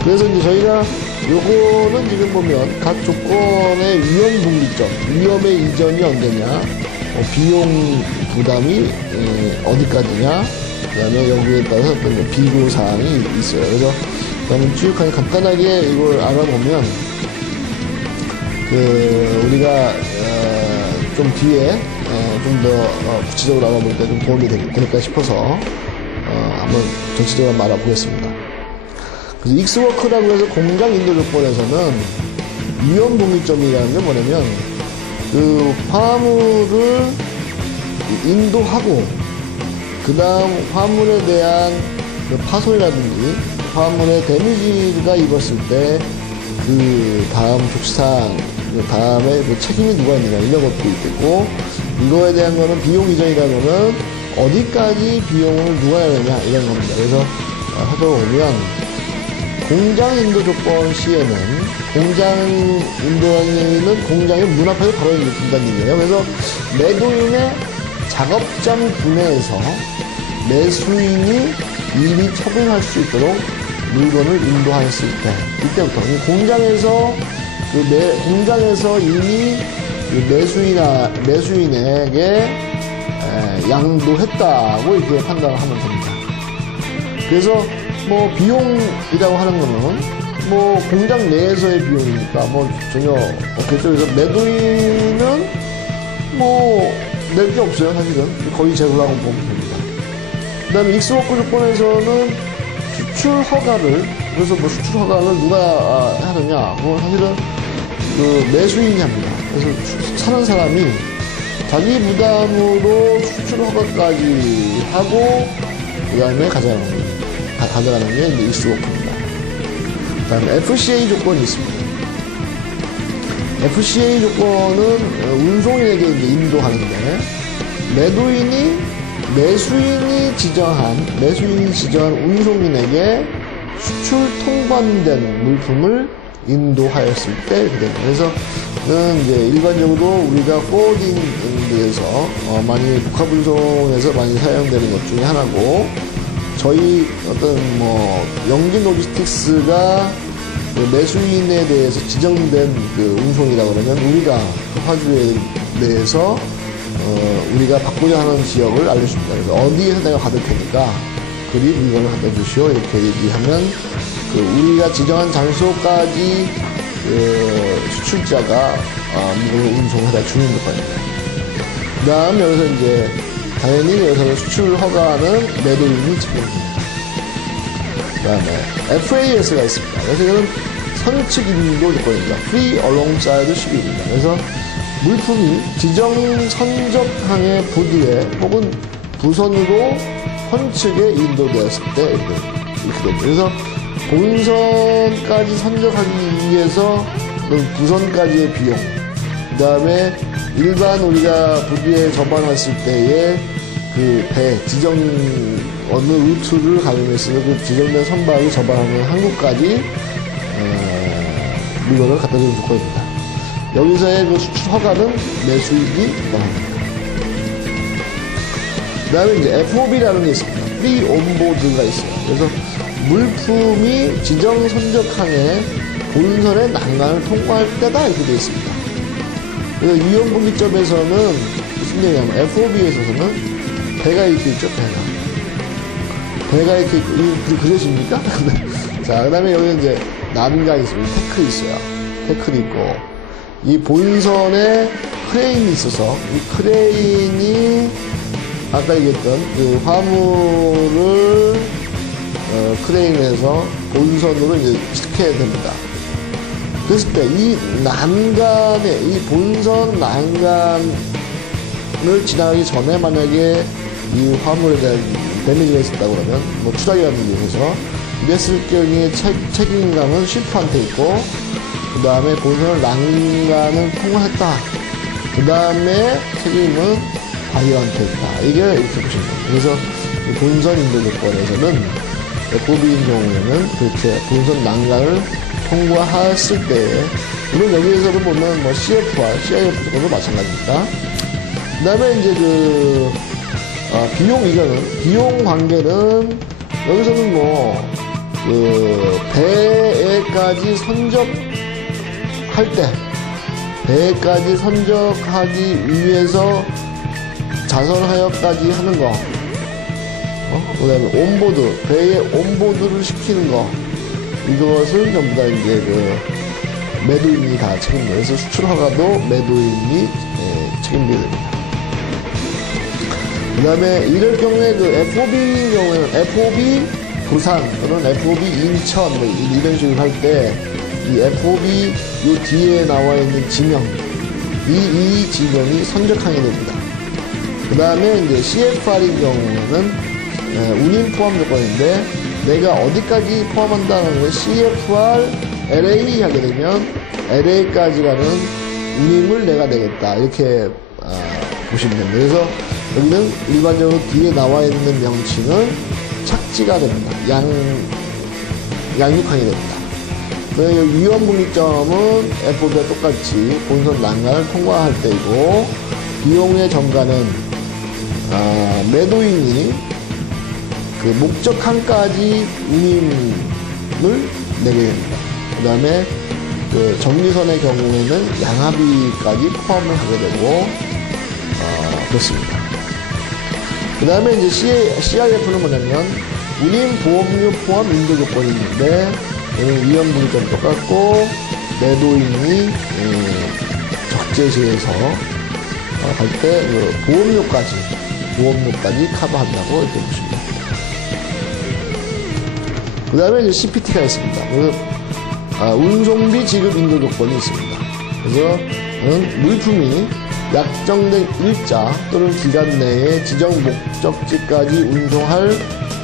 그래서 이제 저희가 요거는 지금 보면 각 조건의 위험 분기점, 위험의 이전이 언제냐, 비용 부담이 어디까지냐, 그 다음에 여기에 따라서 어떤 비교 사항이 있어요. 그래서 그러면 쭉 간단하게 이걸 알아보면 우리가 좀 뒤에 좀 더 구체적으로 알아볼 때 좀 도움이 될까 싶어서 한번 전체적으로 알아보겠습니다. 그래서 익스워크라고 해서 공장 인도 조건에서는 위험 분기점이라는 게 뭐냐면 화물을 인도하고 그 다음 화물에 대한 파손이라든지 화물에 데미지가 입었을 때 다음 조치사항 다음에 책임이 누가 있느냐 이런 것도 있겠고 이거에 대한 거는 비용 이전이라는 거는 어디까지 비용을 누가 해야 되냐 이런 겁니다. 그래서 살펴보면 공장 인도 조건 시에는 공장 인도는 공장의 문 앞에서 바로 인도된다는 얘기예요. 그래서 매도인의 작업장 구내에서 매수인이 미리 처분할 수 있도록 물건을 인도했을 때 이때부터 공장에서 이미 매수인에게 양도했다고 이렇게 판단을 하면 됩니다. 그래서 뭐 비용이라고 하는 거는 뭐 공장 내에서의 비용이니까 뭐 전혀 없겠죠. 그래서 매도인은 뭐 낼 게 없어요. 사실은 거의 제로라고 보면 됩니다. 그 다음에 익스워크 조건에서는 수출 허가를 그래서 뭐 수출 허가를 누가 하느냐 뭐 사실은 매수인이 합니다. 그래서 사는 사람이 자기 부담으로 수출 허가까지 하고 그 다음에 가져가는 게 익스워크입니다. 그 다음에 FCA 조건이 있습니다. FCA 조건은 운송인에게 이제 인도하는데 매수인이 지정한 운송인에게 수출 통관된 물품을 인도하였을 때 이렇게 됩니다. 그래서 이제 일반적으로 우리가 포워딩에서 많이 복합운송에서 많이 사용되는 것 중에 하나고 저희 어떤 뭐 영진 로지스틱스가 매수인에 대해서 지정된 운송이라고 그러면 우리가 그 화주에 대해서 우리가 받고자 하는 지역을 알려줍니다. 그래서 어디에서 내가 받을 테니까 그리 물건을 갖다 주시오 이렇게 얘기하면 우리가 지정한 장소까지 수출자가 물건을 운송해다 주는 것입니다. 그 다음 여기서 이제 당연히 여기서 수출 허가는 매도인이 책임집니다. 그 다음에 FAS가 있습니다. 그래서 이거는 선측 인도 조건입니다. Free Alongside Shipping입니다. 그래서 물품이 지정 선적항의 부두에 혹은 부선으로 선측에 인도되었을 때 이렇게 됩니다. 그래서 본선까지 선적하기 위해서 부선까지의 비용, 그 다음에 일반 우리가 부두에 접안했을 때의 지정 어느 루트를 가용해서 지정된 선박이 접안하는 항구까지 물건을 갖다 주는 조건입니다. 여기서의 수출 허가는 매수인이 부담합니다. 그 다음에 이제 FOB라는 게 있습니다. Free Onboard가 있어요. 그래서 물품이 지정 선적항에 본선의 난간을 통과할 때다 이렇게 되어 있습니다. 그래서 위험분기점에서는 무슨 얘기냐면 FOB에 있어서는 배가 이렇게 있죠. 배가 이렇게 그려집니까? 자, 그 다음에 여기 이제 난간이 있습니다. 태클이 있어요. 태클이 있고 이 본선에 크레인이 있어서 이 크레인이 아까 얘기했던 화물을 크레인에서 본선으로 이제 시켜야 됩니다. 그랬을 때 이 본선 난간을 지나가기 전에 만약에 이 이 화물에 대한 데미지가 있었다고 그러면, 뭐 추락이라든지 해서, 이랬을 경우에 책임감은 슈퍼한테 있고, 그 다음에 본선을 난간을 통과했다. 그 다음에 책임은 바이어한테 있다. 이게 이렇게 보시면 됩니다. 그래서 본선 인도 조건에서는 FOB인 경우에는 그렇게 본선 난간을 통과했을 때에, 물론 여기에서도 보면 뭐 CF와 CIF 조건도 마찬가지입니다. 그 다음에 이제 비용 관계는 여기서는 뭐, 배에까지 선적할 때, 배에까지 선적하기 위해서 자선하여까지 하는 거, 그 다음에 온보드, 배에 온보드를 시키는 거, 이것을 전부 다 이제 매도인이 다 책임져요. 그래서 수출 허가도 매도인이 책임져야 됩니다. 그 다음에 이럴 경우에 FOB인 경우에는 FOB 부산 또는 FOB 인천 뭐 이런 식으로 할 때 이 FOB 요 뒤에 나와 있는 지명 이 지명이 선적항이 됩니다. 그 다음에 이제 CFR인 경우는 운임 포함 조건인데 내가 어디까지 포함한다는 게 CFR LA 하게 되면 LA까지 가는 운임을 내가 내겠다 이렇게 보시면 됩니다. 그래서 여기는 일반적으로 뒤에 나와 있는 명칭은 착지가 됩니다. 양육항이 됩니다. 위험분기점은 FOB와 똑같이 본선 난간을 통과할 때이고, 비용의 정가는 매도인이 그 목적항까지 운임을 내게 됩니다. 그 다음에 그 정리선의 경우에는 양합비까지 포함을 하게 되고 그렇습니다. 그 다음에 이제 CIF는 뭐냐면 운임 보험료 포함 인도 조건이 있는데 위험분기점 똑같고 매도인이 적재시에서 할 때 보험료까지 커버한다고 이렇게 보시면 됩니다. 그 다음에 이제 CPT가 있습니다. 운송비 지급 인도 조건이 있습니다. 그래서 물품이 약정된 일자 또는 기간 내에 지정 목적지까지 운송할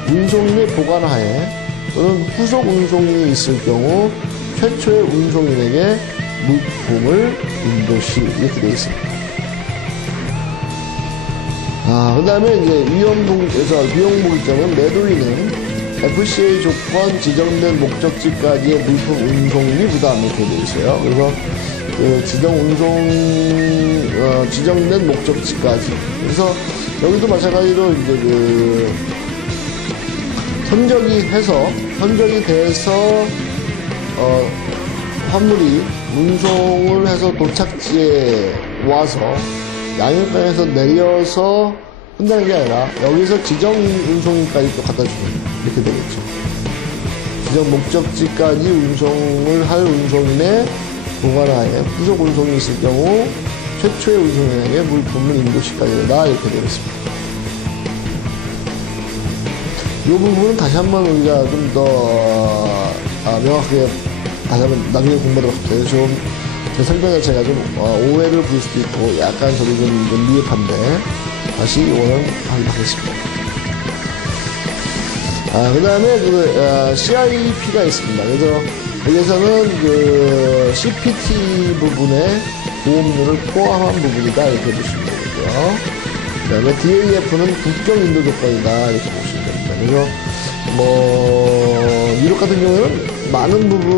운송인의 보관하에 또는 후속 운송인이 있을 경우 최초의 운송인에게 물품을 인도시 이렇게 되어 있습니다. 그 다음에 이제 비용분기점은 매도인은 FCA 조건 지정된 목적지까지의 물품 운송비 부담 이렇게 되어 있어요. 그래서 지정된 목적지까지. 그래서 여기도 마찬가지로 이제 선적이 돼서 화물이 운송을 해서 도착지에 와서 양육장에서 내려서 끝나는 게 아니라 여기서 지정 운송인까지 또 갖다 주는 이렇게 되겠죠. 지정 목적지까지 운송을 할 운송인의 보관하에 후속 운송이 있을 경우 최초의 운송인에게 물품을 인도시까지 되다 이렇게 되겠습니다. 이 부분은 다시 한번 우리가 좀 더 명확하게 다시 한번 나중에 공부하도록 합시다. 좀 제 설명 자체가 좀 오해를 부를 수도 있고 약간 저도 좀 미흡한데 다시 이거는 하겠습니다. 그 다음에 CIP가 있습니다. 그래서 여기서는 CPT 부분에 보험료를 포함한 부분이다 이렇게 보시면 되고요. 그 다음에 DAF는 국경 인도 조건이다 이렇게 보시면 됩니다. 그래서 유럽 같은 경우에는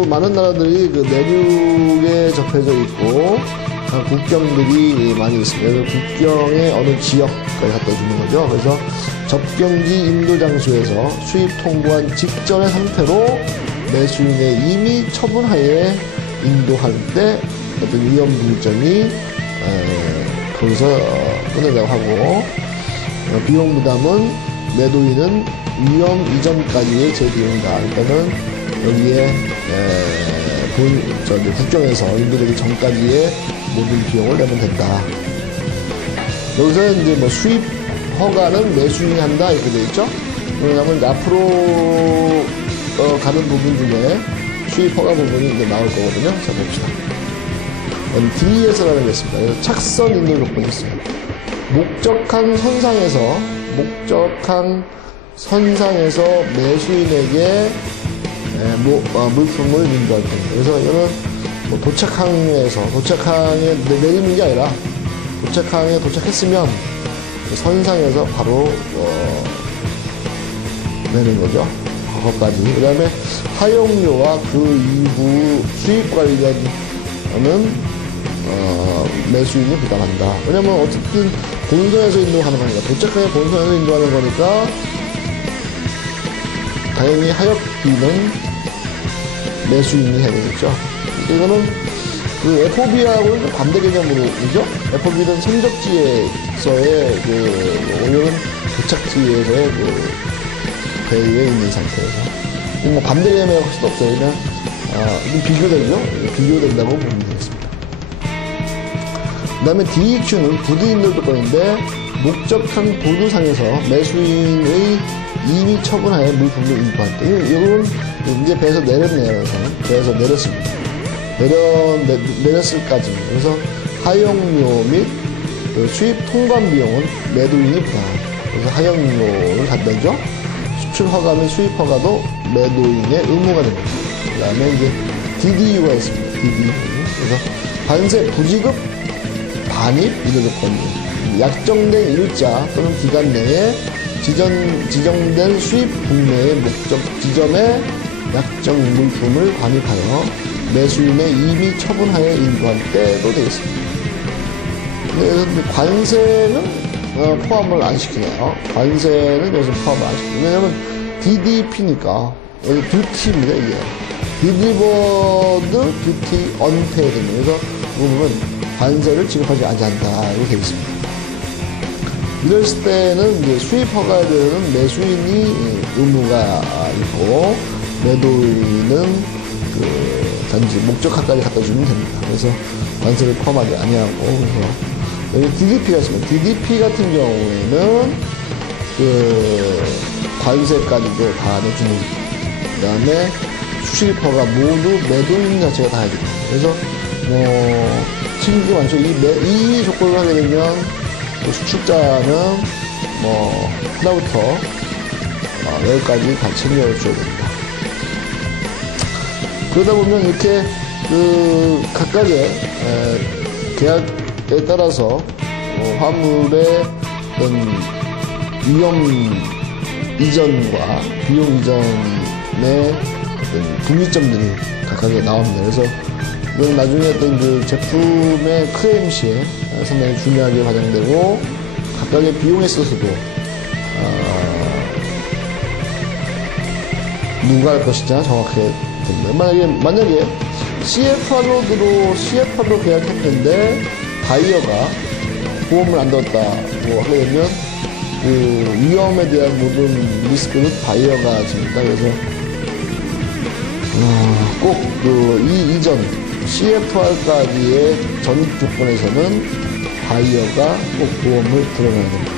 많은 나라들이 내륙에 접해져 있고 국경들이 많이 있습니다. 그래서 국경의 어느 지역까지 갖다 주는 거죠. 그래서 접경지 인도 장소에서 수입 통보한 직전의 상태로 매수인의 이미 처분하에 인도할 때 어떤 위험분기점이 거기서 끝낸다고 하고, 비용 부담은 매도인은 위험 이전까지의 제 비용이다. 그러니까는 여기에 국경에서 인도되기 전까지의 모든 비용을 내면 된다. 여기서 이제 수입 허가는 매수인이 한다 이렇게 되어 있죠. 왜냐하면 앞으로 가는 부분 중에 수입 허가 부분이 이제 나올 거거든요. 자 봅시다. DES라는 게 있습니다. 착선 인도 조건이 있어요. 목적한 선상에서 목적한 선상에서 매수인에게 물품을 인도할 때. 그래서 이거는 뭐 도착항에 내리는 게 아니라 도착항에 도착했으면 선상에서 바로 내는 거죠. 그것까지. 그 다음에 하용료와 그 이후 수익 관련은 매수인이 부담한다. 왜냐면 어쨌든 본선에서 인도하는 거니까, 도착항에 본선에서 인도하는 거니까 당연히 하역비는 매수인이 해야 되겠죠. 이거는 그 FOB하고는 반대 개념으로죠. FOB는 선적지에서의 오늘은 도착지에서의 배에 있는 상태에서 뭐 반대 개념이라고 할 수도 없어요. 그냥 좀 비교되죠. 비교된다고 보면 되겠습니다. 그 다음에 DEQ는 부드 인도 조건인데 목적한 보도상에서 매수인의 이미 처분하여 물품을 인도할 때, 이건 이제 배에서 내렸네요. 배에서 내렸습니다. 내렸을까지. 그래서 하용료 및 수입 통관 비용은 매도인이 부담합니다. 그래서 하용료를 갖다죠. 수출 허가 및 수입 허가도 매도인의 의무가 됩니다. 그 다음에 이제 DDU가 있습니다. DDU. 그래서 관세 부지급 반입 이거 조건이에요. 약정된 일자 또는 기간 내에 지정된 수입 국내의 목적 지점에 약정 물품을 반입하여 매수인의 이미 처분하여 인도할 때도 되겠습니다. 그래서 관세는 포함을 안 시키네요. 관세는 여기서 포함을 안 시키네요. 왜냐면 DDP니까 여기 듀티입니다. 이게 딜리버드 듀티 언페이드입니다. 그래서 보면 관세를 지급하지 않는다 이렇게 되어 있습니다. 이랬을 때는 이제 수입 허가에 대해서는 매수인이 의무가 있고 매도인은 단지 목적가까지 갖다 주면 됩니다. 그래서 관세를 포함하지 아니하고, 그래서 여기 DDP가 있습니다. DDP 같은 경우에는 관세까지도 다 내주는, 그 다음에 수입 허가 모두 매도인 자체가 다 해줍니다. 그래서 튀기기 많죠. 이 조건을 하게 되면 수출자는 하나부터 여기까지 다 챙겨줘야 됩니다. 그러다 보면 이렇게 각각의 계약에 따라서 화물의 어떤 위험 이전과 비용 이전의 어떤 분기점들이 각각에 나옵니다. 그래서 이건 나중에 어떤 제품의 클레임 시에 상당히 중요하게 반영되고, 각각의 비용에 있어서도 누가 할 것이냐 정확하게 됩니다. 만약에 CFR로 계약했는데 바이어가 보험을 안 들었다고 하게 되면 위험에 대한 모든 리스크는 바이어가 집니다. 그래서 꼭 이 이전 CFR까지의 전입 조건에서는 바이어가 꼭 보험을 들어가야 됩니다.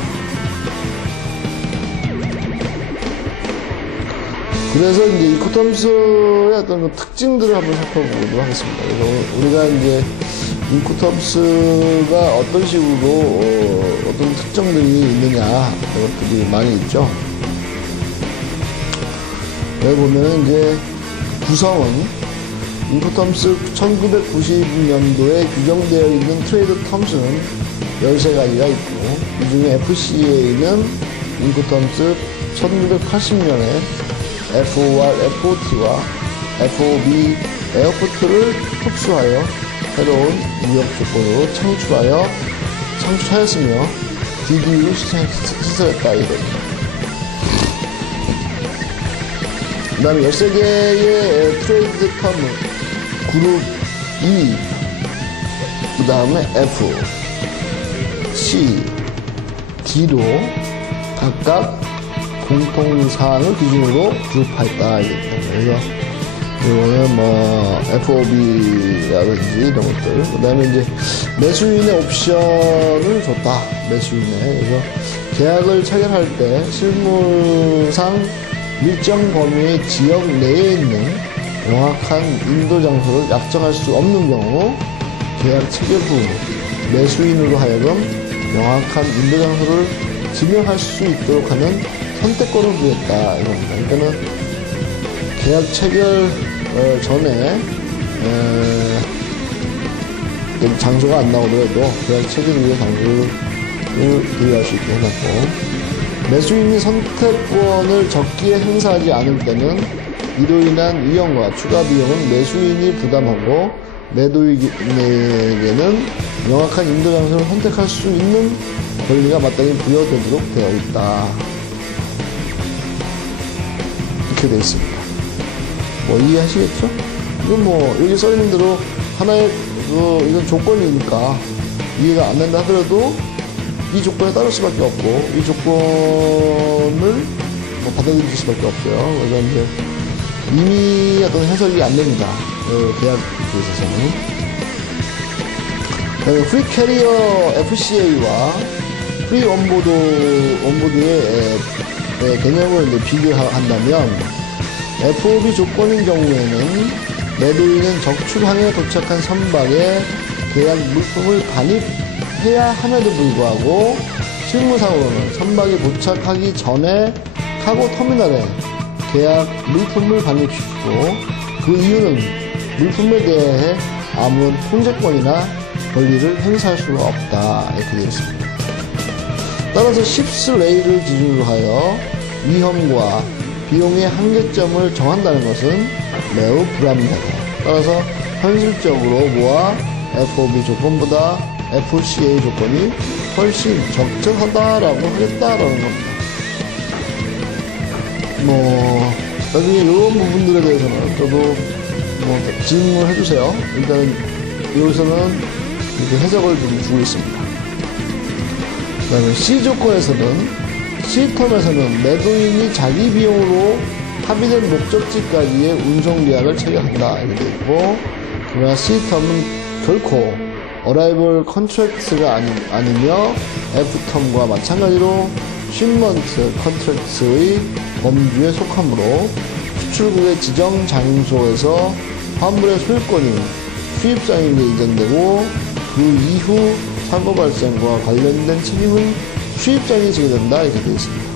그래서 이제 인코텀스의 어떤 특징들을 한번 살펴보도록 하겠습니다. 그래서 우리가 이제 인코텀스가 어떤 식으로 어떤 특징들이 있느냐 이것들이 많이 있죠. 여기 보면은 이제 구성은 인코텀스 1990년도에 규정되어 있는 트레이드 텀스는 13가지가 있고, 이 중에 FCA는 인코텀스 1980년에 FOR, FOT와 FOB, 에어포트를 흡수하여 새로운 무역 조건으로 창출하였으며 DDU를 시설했다 이겁니다. 그 다음에 13개의 트레이드 텀 그룹 E, 그 다음에 F, C, D로 각각 공통사항을 기준으로 그룹화했다. 그래서 이거는 FOB라든지 이런 것들. 그 다음에 이제 매수인의 옵션을 줬다. 매수인의. 그래서 계약을 체결할 때 실무상 일정 범위의 지역 내에 있는 명확한 인도 장소를 약정할 수 없는 경우 계약 체결 후 매수인으로 하여금 명확한 인도 장소를 증명할 수 있도록 하는 선택권을 부여했다 이겁니다. 그러니까는 계약 체결 전에 장소가 안 나오더라도 계약 체결 이후에 장소를 비교할 수 있게 해놨고, 매수인이 선택권을 적기에 행사하지 않을 때는 이로 인한 위험과 추가 비용은 매수인이 부담하고 매도인에게는 명확한 인도 장소를 선택할 수 있는 권리가 마땅히 부여되도록 되어 있다. 이렇게 되어 있습니다. 뭐 이해하시겠죠? 이건 뭐 여기 써있는 대로 하나의 이건 조건이니까 이해가 안 된다 하더라도 이 조건에 따를 수밖에 없고 이 조건을 뭐 받아들일 수밖에 없어요. 그래서 이제 이미 어떤 해석이 안 됩니다. 계약에 있어서는. 프리 캐리어 FCA와 프리 온보드의 개념을 이제 비교한다면 FOB 조건인 경우에는 매도인은 적출항에 도착한 선박에 계약 물품을 반입해야 함에도 불구하고 실무상으로는 선박이 도착하기 전에 카고 터미널에 계약 물품을 반입시키고 그 이유는 물품에 대해 아무런 통제권이나 권리를 행사할 수가 없다 이렇게 되어 있습니다. 따라서 십스 레일을 기준으로 하여 위험과 비용의 한계점을 정한다는 것은 매우 불합리하다. 따라서 현실적으로 모아 FOB 조건보다 FCA 조건이 훨씬 적절하다라고 하겠다라는 겁니다. 뭐 나중에 이런 부분들에 대해서는 저도 뭐 질문을 해주세요. 일단은 여기서는 이렇게 해석을 좀 주고 있습니다. 그 다음에 C 조건에서는 C텀에서는 매도인이 자기 비용으로 합의된 목적지까지의 운송 계약을 체결한다 이렇게 되어 있고, 그러나 C텀은 결코 어라이벌 컨트랙트가 아니며 F텀과 마찬가지로 쉬먼트 컨트랙트의 범주에 속하므로 수출국의 지정 장소에서 화물의 소유권이 수입상에게 이전되고 그 이후 사고 발생과 관련된 책임은 수입장이 지게 된다 이렇게 되어 있습니다.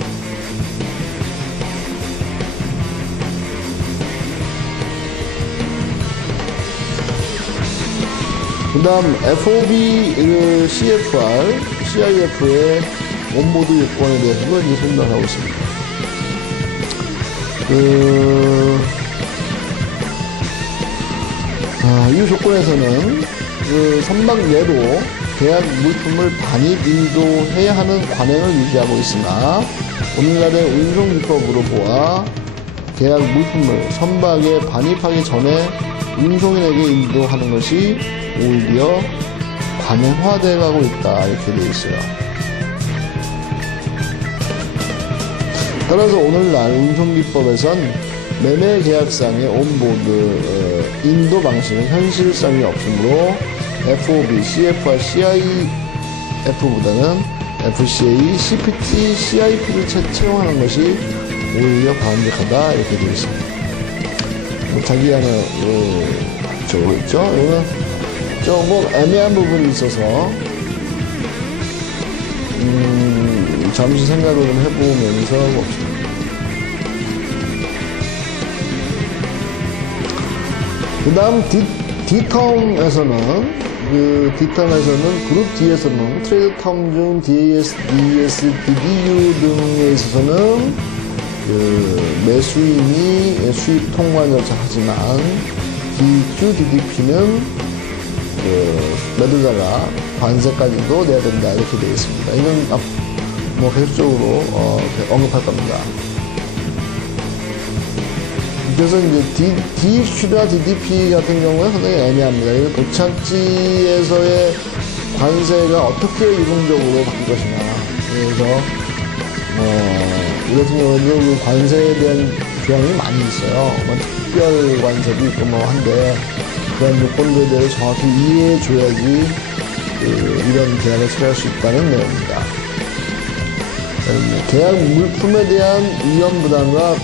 그 다음 FOB, CFR, CIF의 온보드 요건에 대해서도 이제 설명하고 있습니다. 이 조건에서는 선박 내로 계약 물품을 반입 인도해야 하는 관행을 유지하고 있으나 오늘날의 운송 기법으로 보아 계약 물품을 선박에 반입하기 전에 운송인에게 인도하는 것이 오히려 관행화되어 가고 있다 이렇게 되어 있어요. 따라서 오늘날 운송기법에선 매매 계약상의 온보드 인도 방식은 현실성이 없으므로 FOB, CFR, CIF보다는 FCA, CPT, CIP를 채용하는 것이 오히려 바람직하다 이렇게 되어 있습니다. 자기 하나 적고 있죠. 이거는 조금 애매한 부분이 있어서 잠시 생각을 좀 해보면서 봅시다. 그 다음 D텀에서는 그룹 D에서는 트레이드 텀 중 DAS, DES, DDU 등에 있어서는 매수인이 수입 통관 절차 하지만 DQ, DDP는 매도자가 관세까지도 내야 된다 이렇게 되어 있습니다. 이건 뭐 계속적으로 언급할 겁니다. 그래서 이제 DQ나 DDP 같은 경우에 상당히 애매합니다. 도착지에서의 관세가 어떻게 유동적으로 바뀔 것이냐. 그래서 이 같은 경우에도 그 관세에 대한 조항이 많이 있어요. 뭐 특별 관세도 있고 뭐 한데 그런 요건들에 대해서 정확히 이해해줘야지 이런 계약을 체결할 수 있다는 내용입니다. 계약 물품에 대한 위험 부담과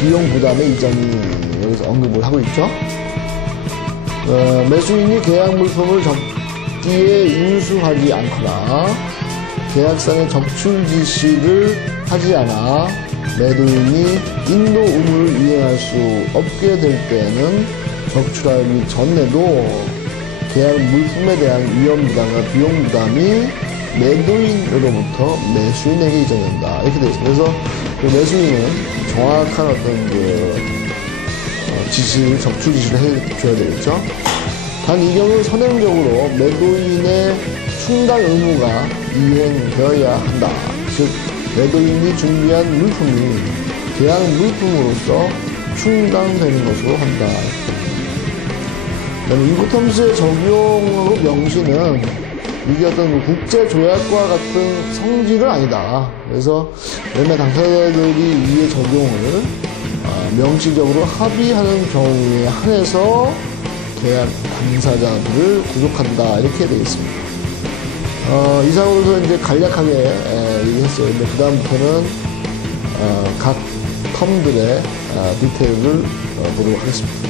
비용 부담의 이전이 여기서 언급을 하고 있죠. 매수인이 계약 물품을 적기에 인수하지 않거나 계약상의 적출 지시를 하지 않아 매도인이 인도 의무를 이행할 수 없게 될 때에는 적출하기 전에도 계약 물품에 대한 위험 부담과 비용 부담이 매도인으로부터 매수인에게 이전된다. 이렇게 되어 있습니다. 그래서 그 매수인은 정확한 어떤 적출 지시를 해줘야 되겠죠. 단 이 경우 선행적으로 매도인의 충당 의무가 이행되어야 한다. 즉 매도인이 준비한 물품이 계약 물품으로서 충당되는 것으로 한다. 인코텀스의 적용으로 명시는 이게 어떤 국제조약과 같은 성질은 아니다. 그래서 매매 당사자들이 이의 적용을 명시적으로 합의하는 경우에 한해서 계약 당사자들을 구속한다. 이렇게 되어 있습니다. 이상으로서 이제 간략하게 얘기했어요. 근데 그다음부터는 각 텀들의 디테일을 보도록 하겠습니다.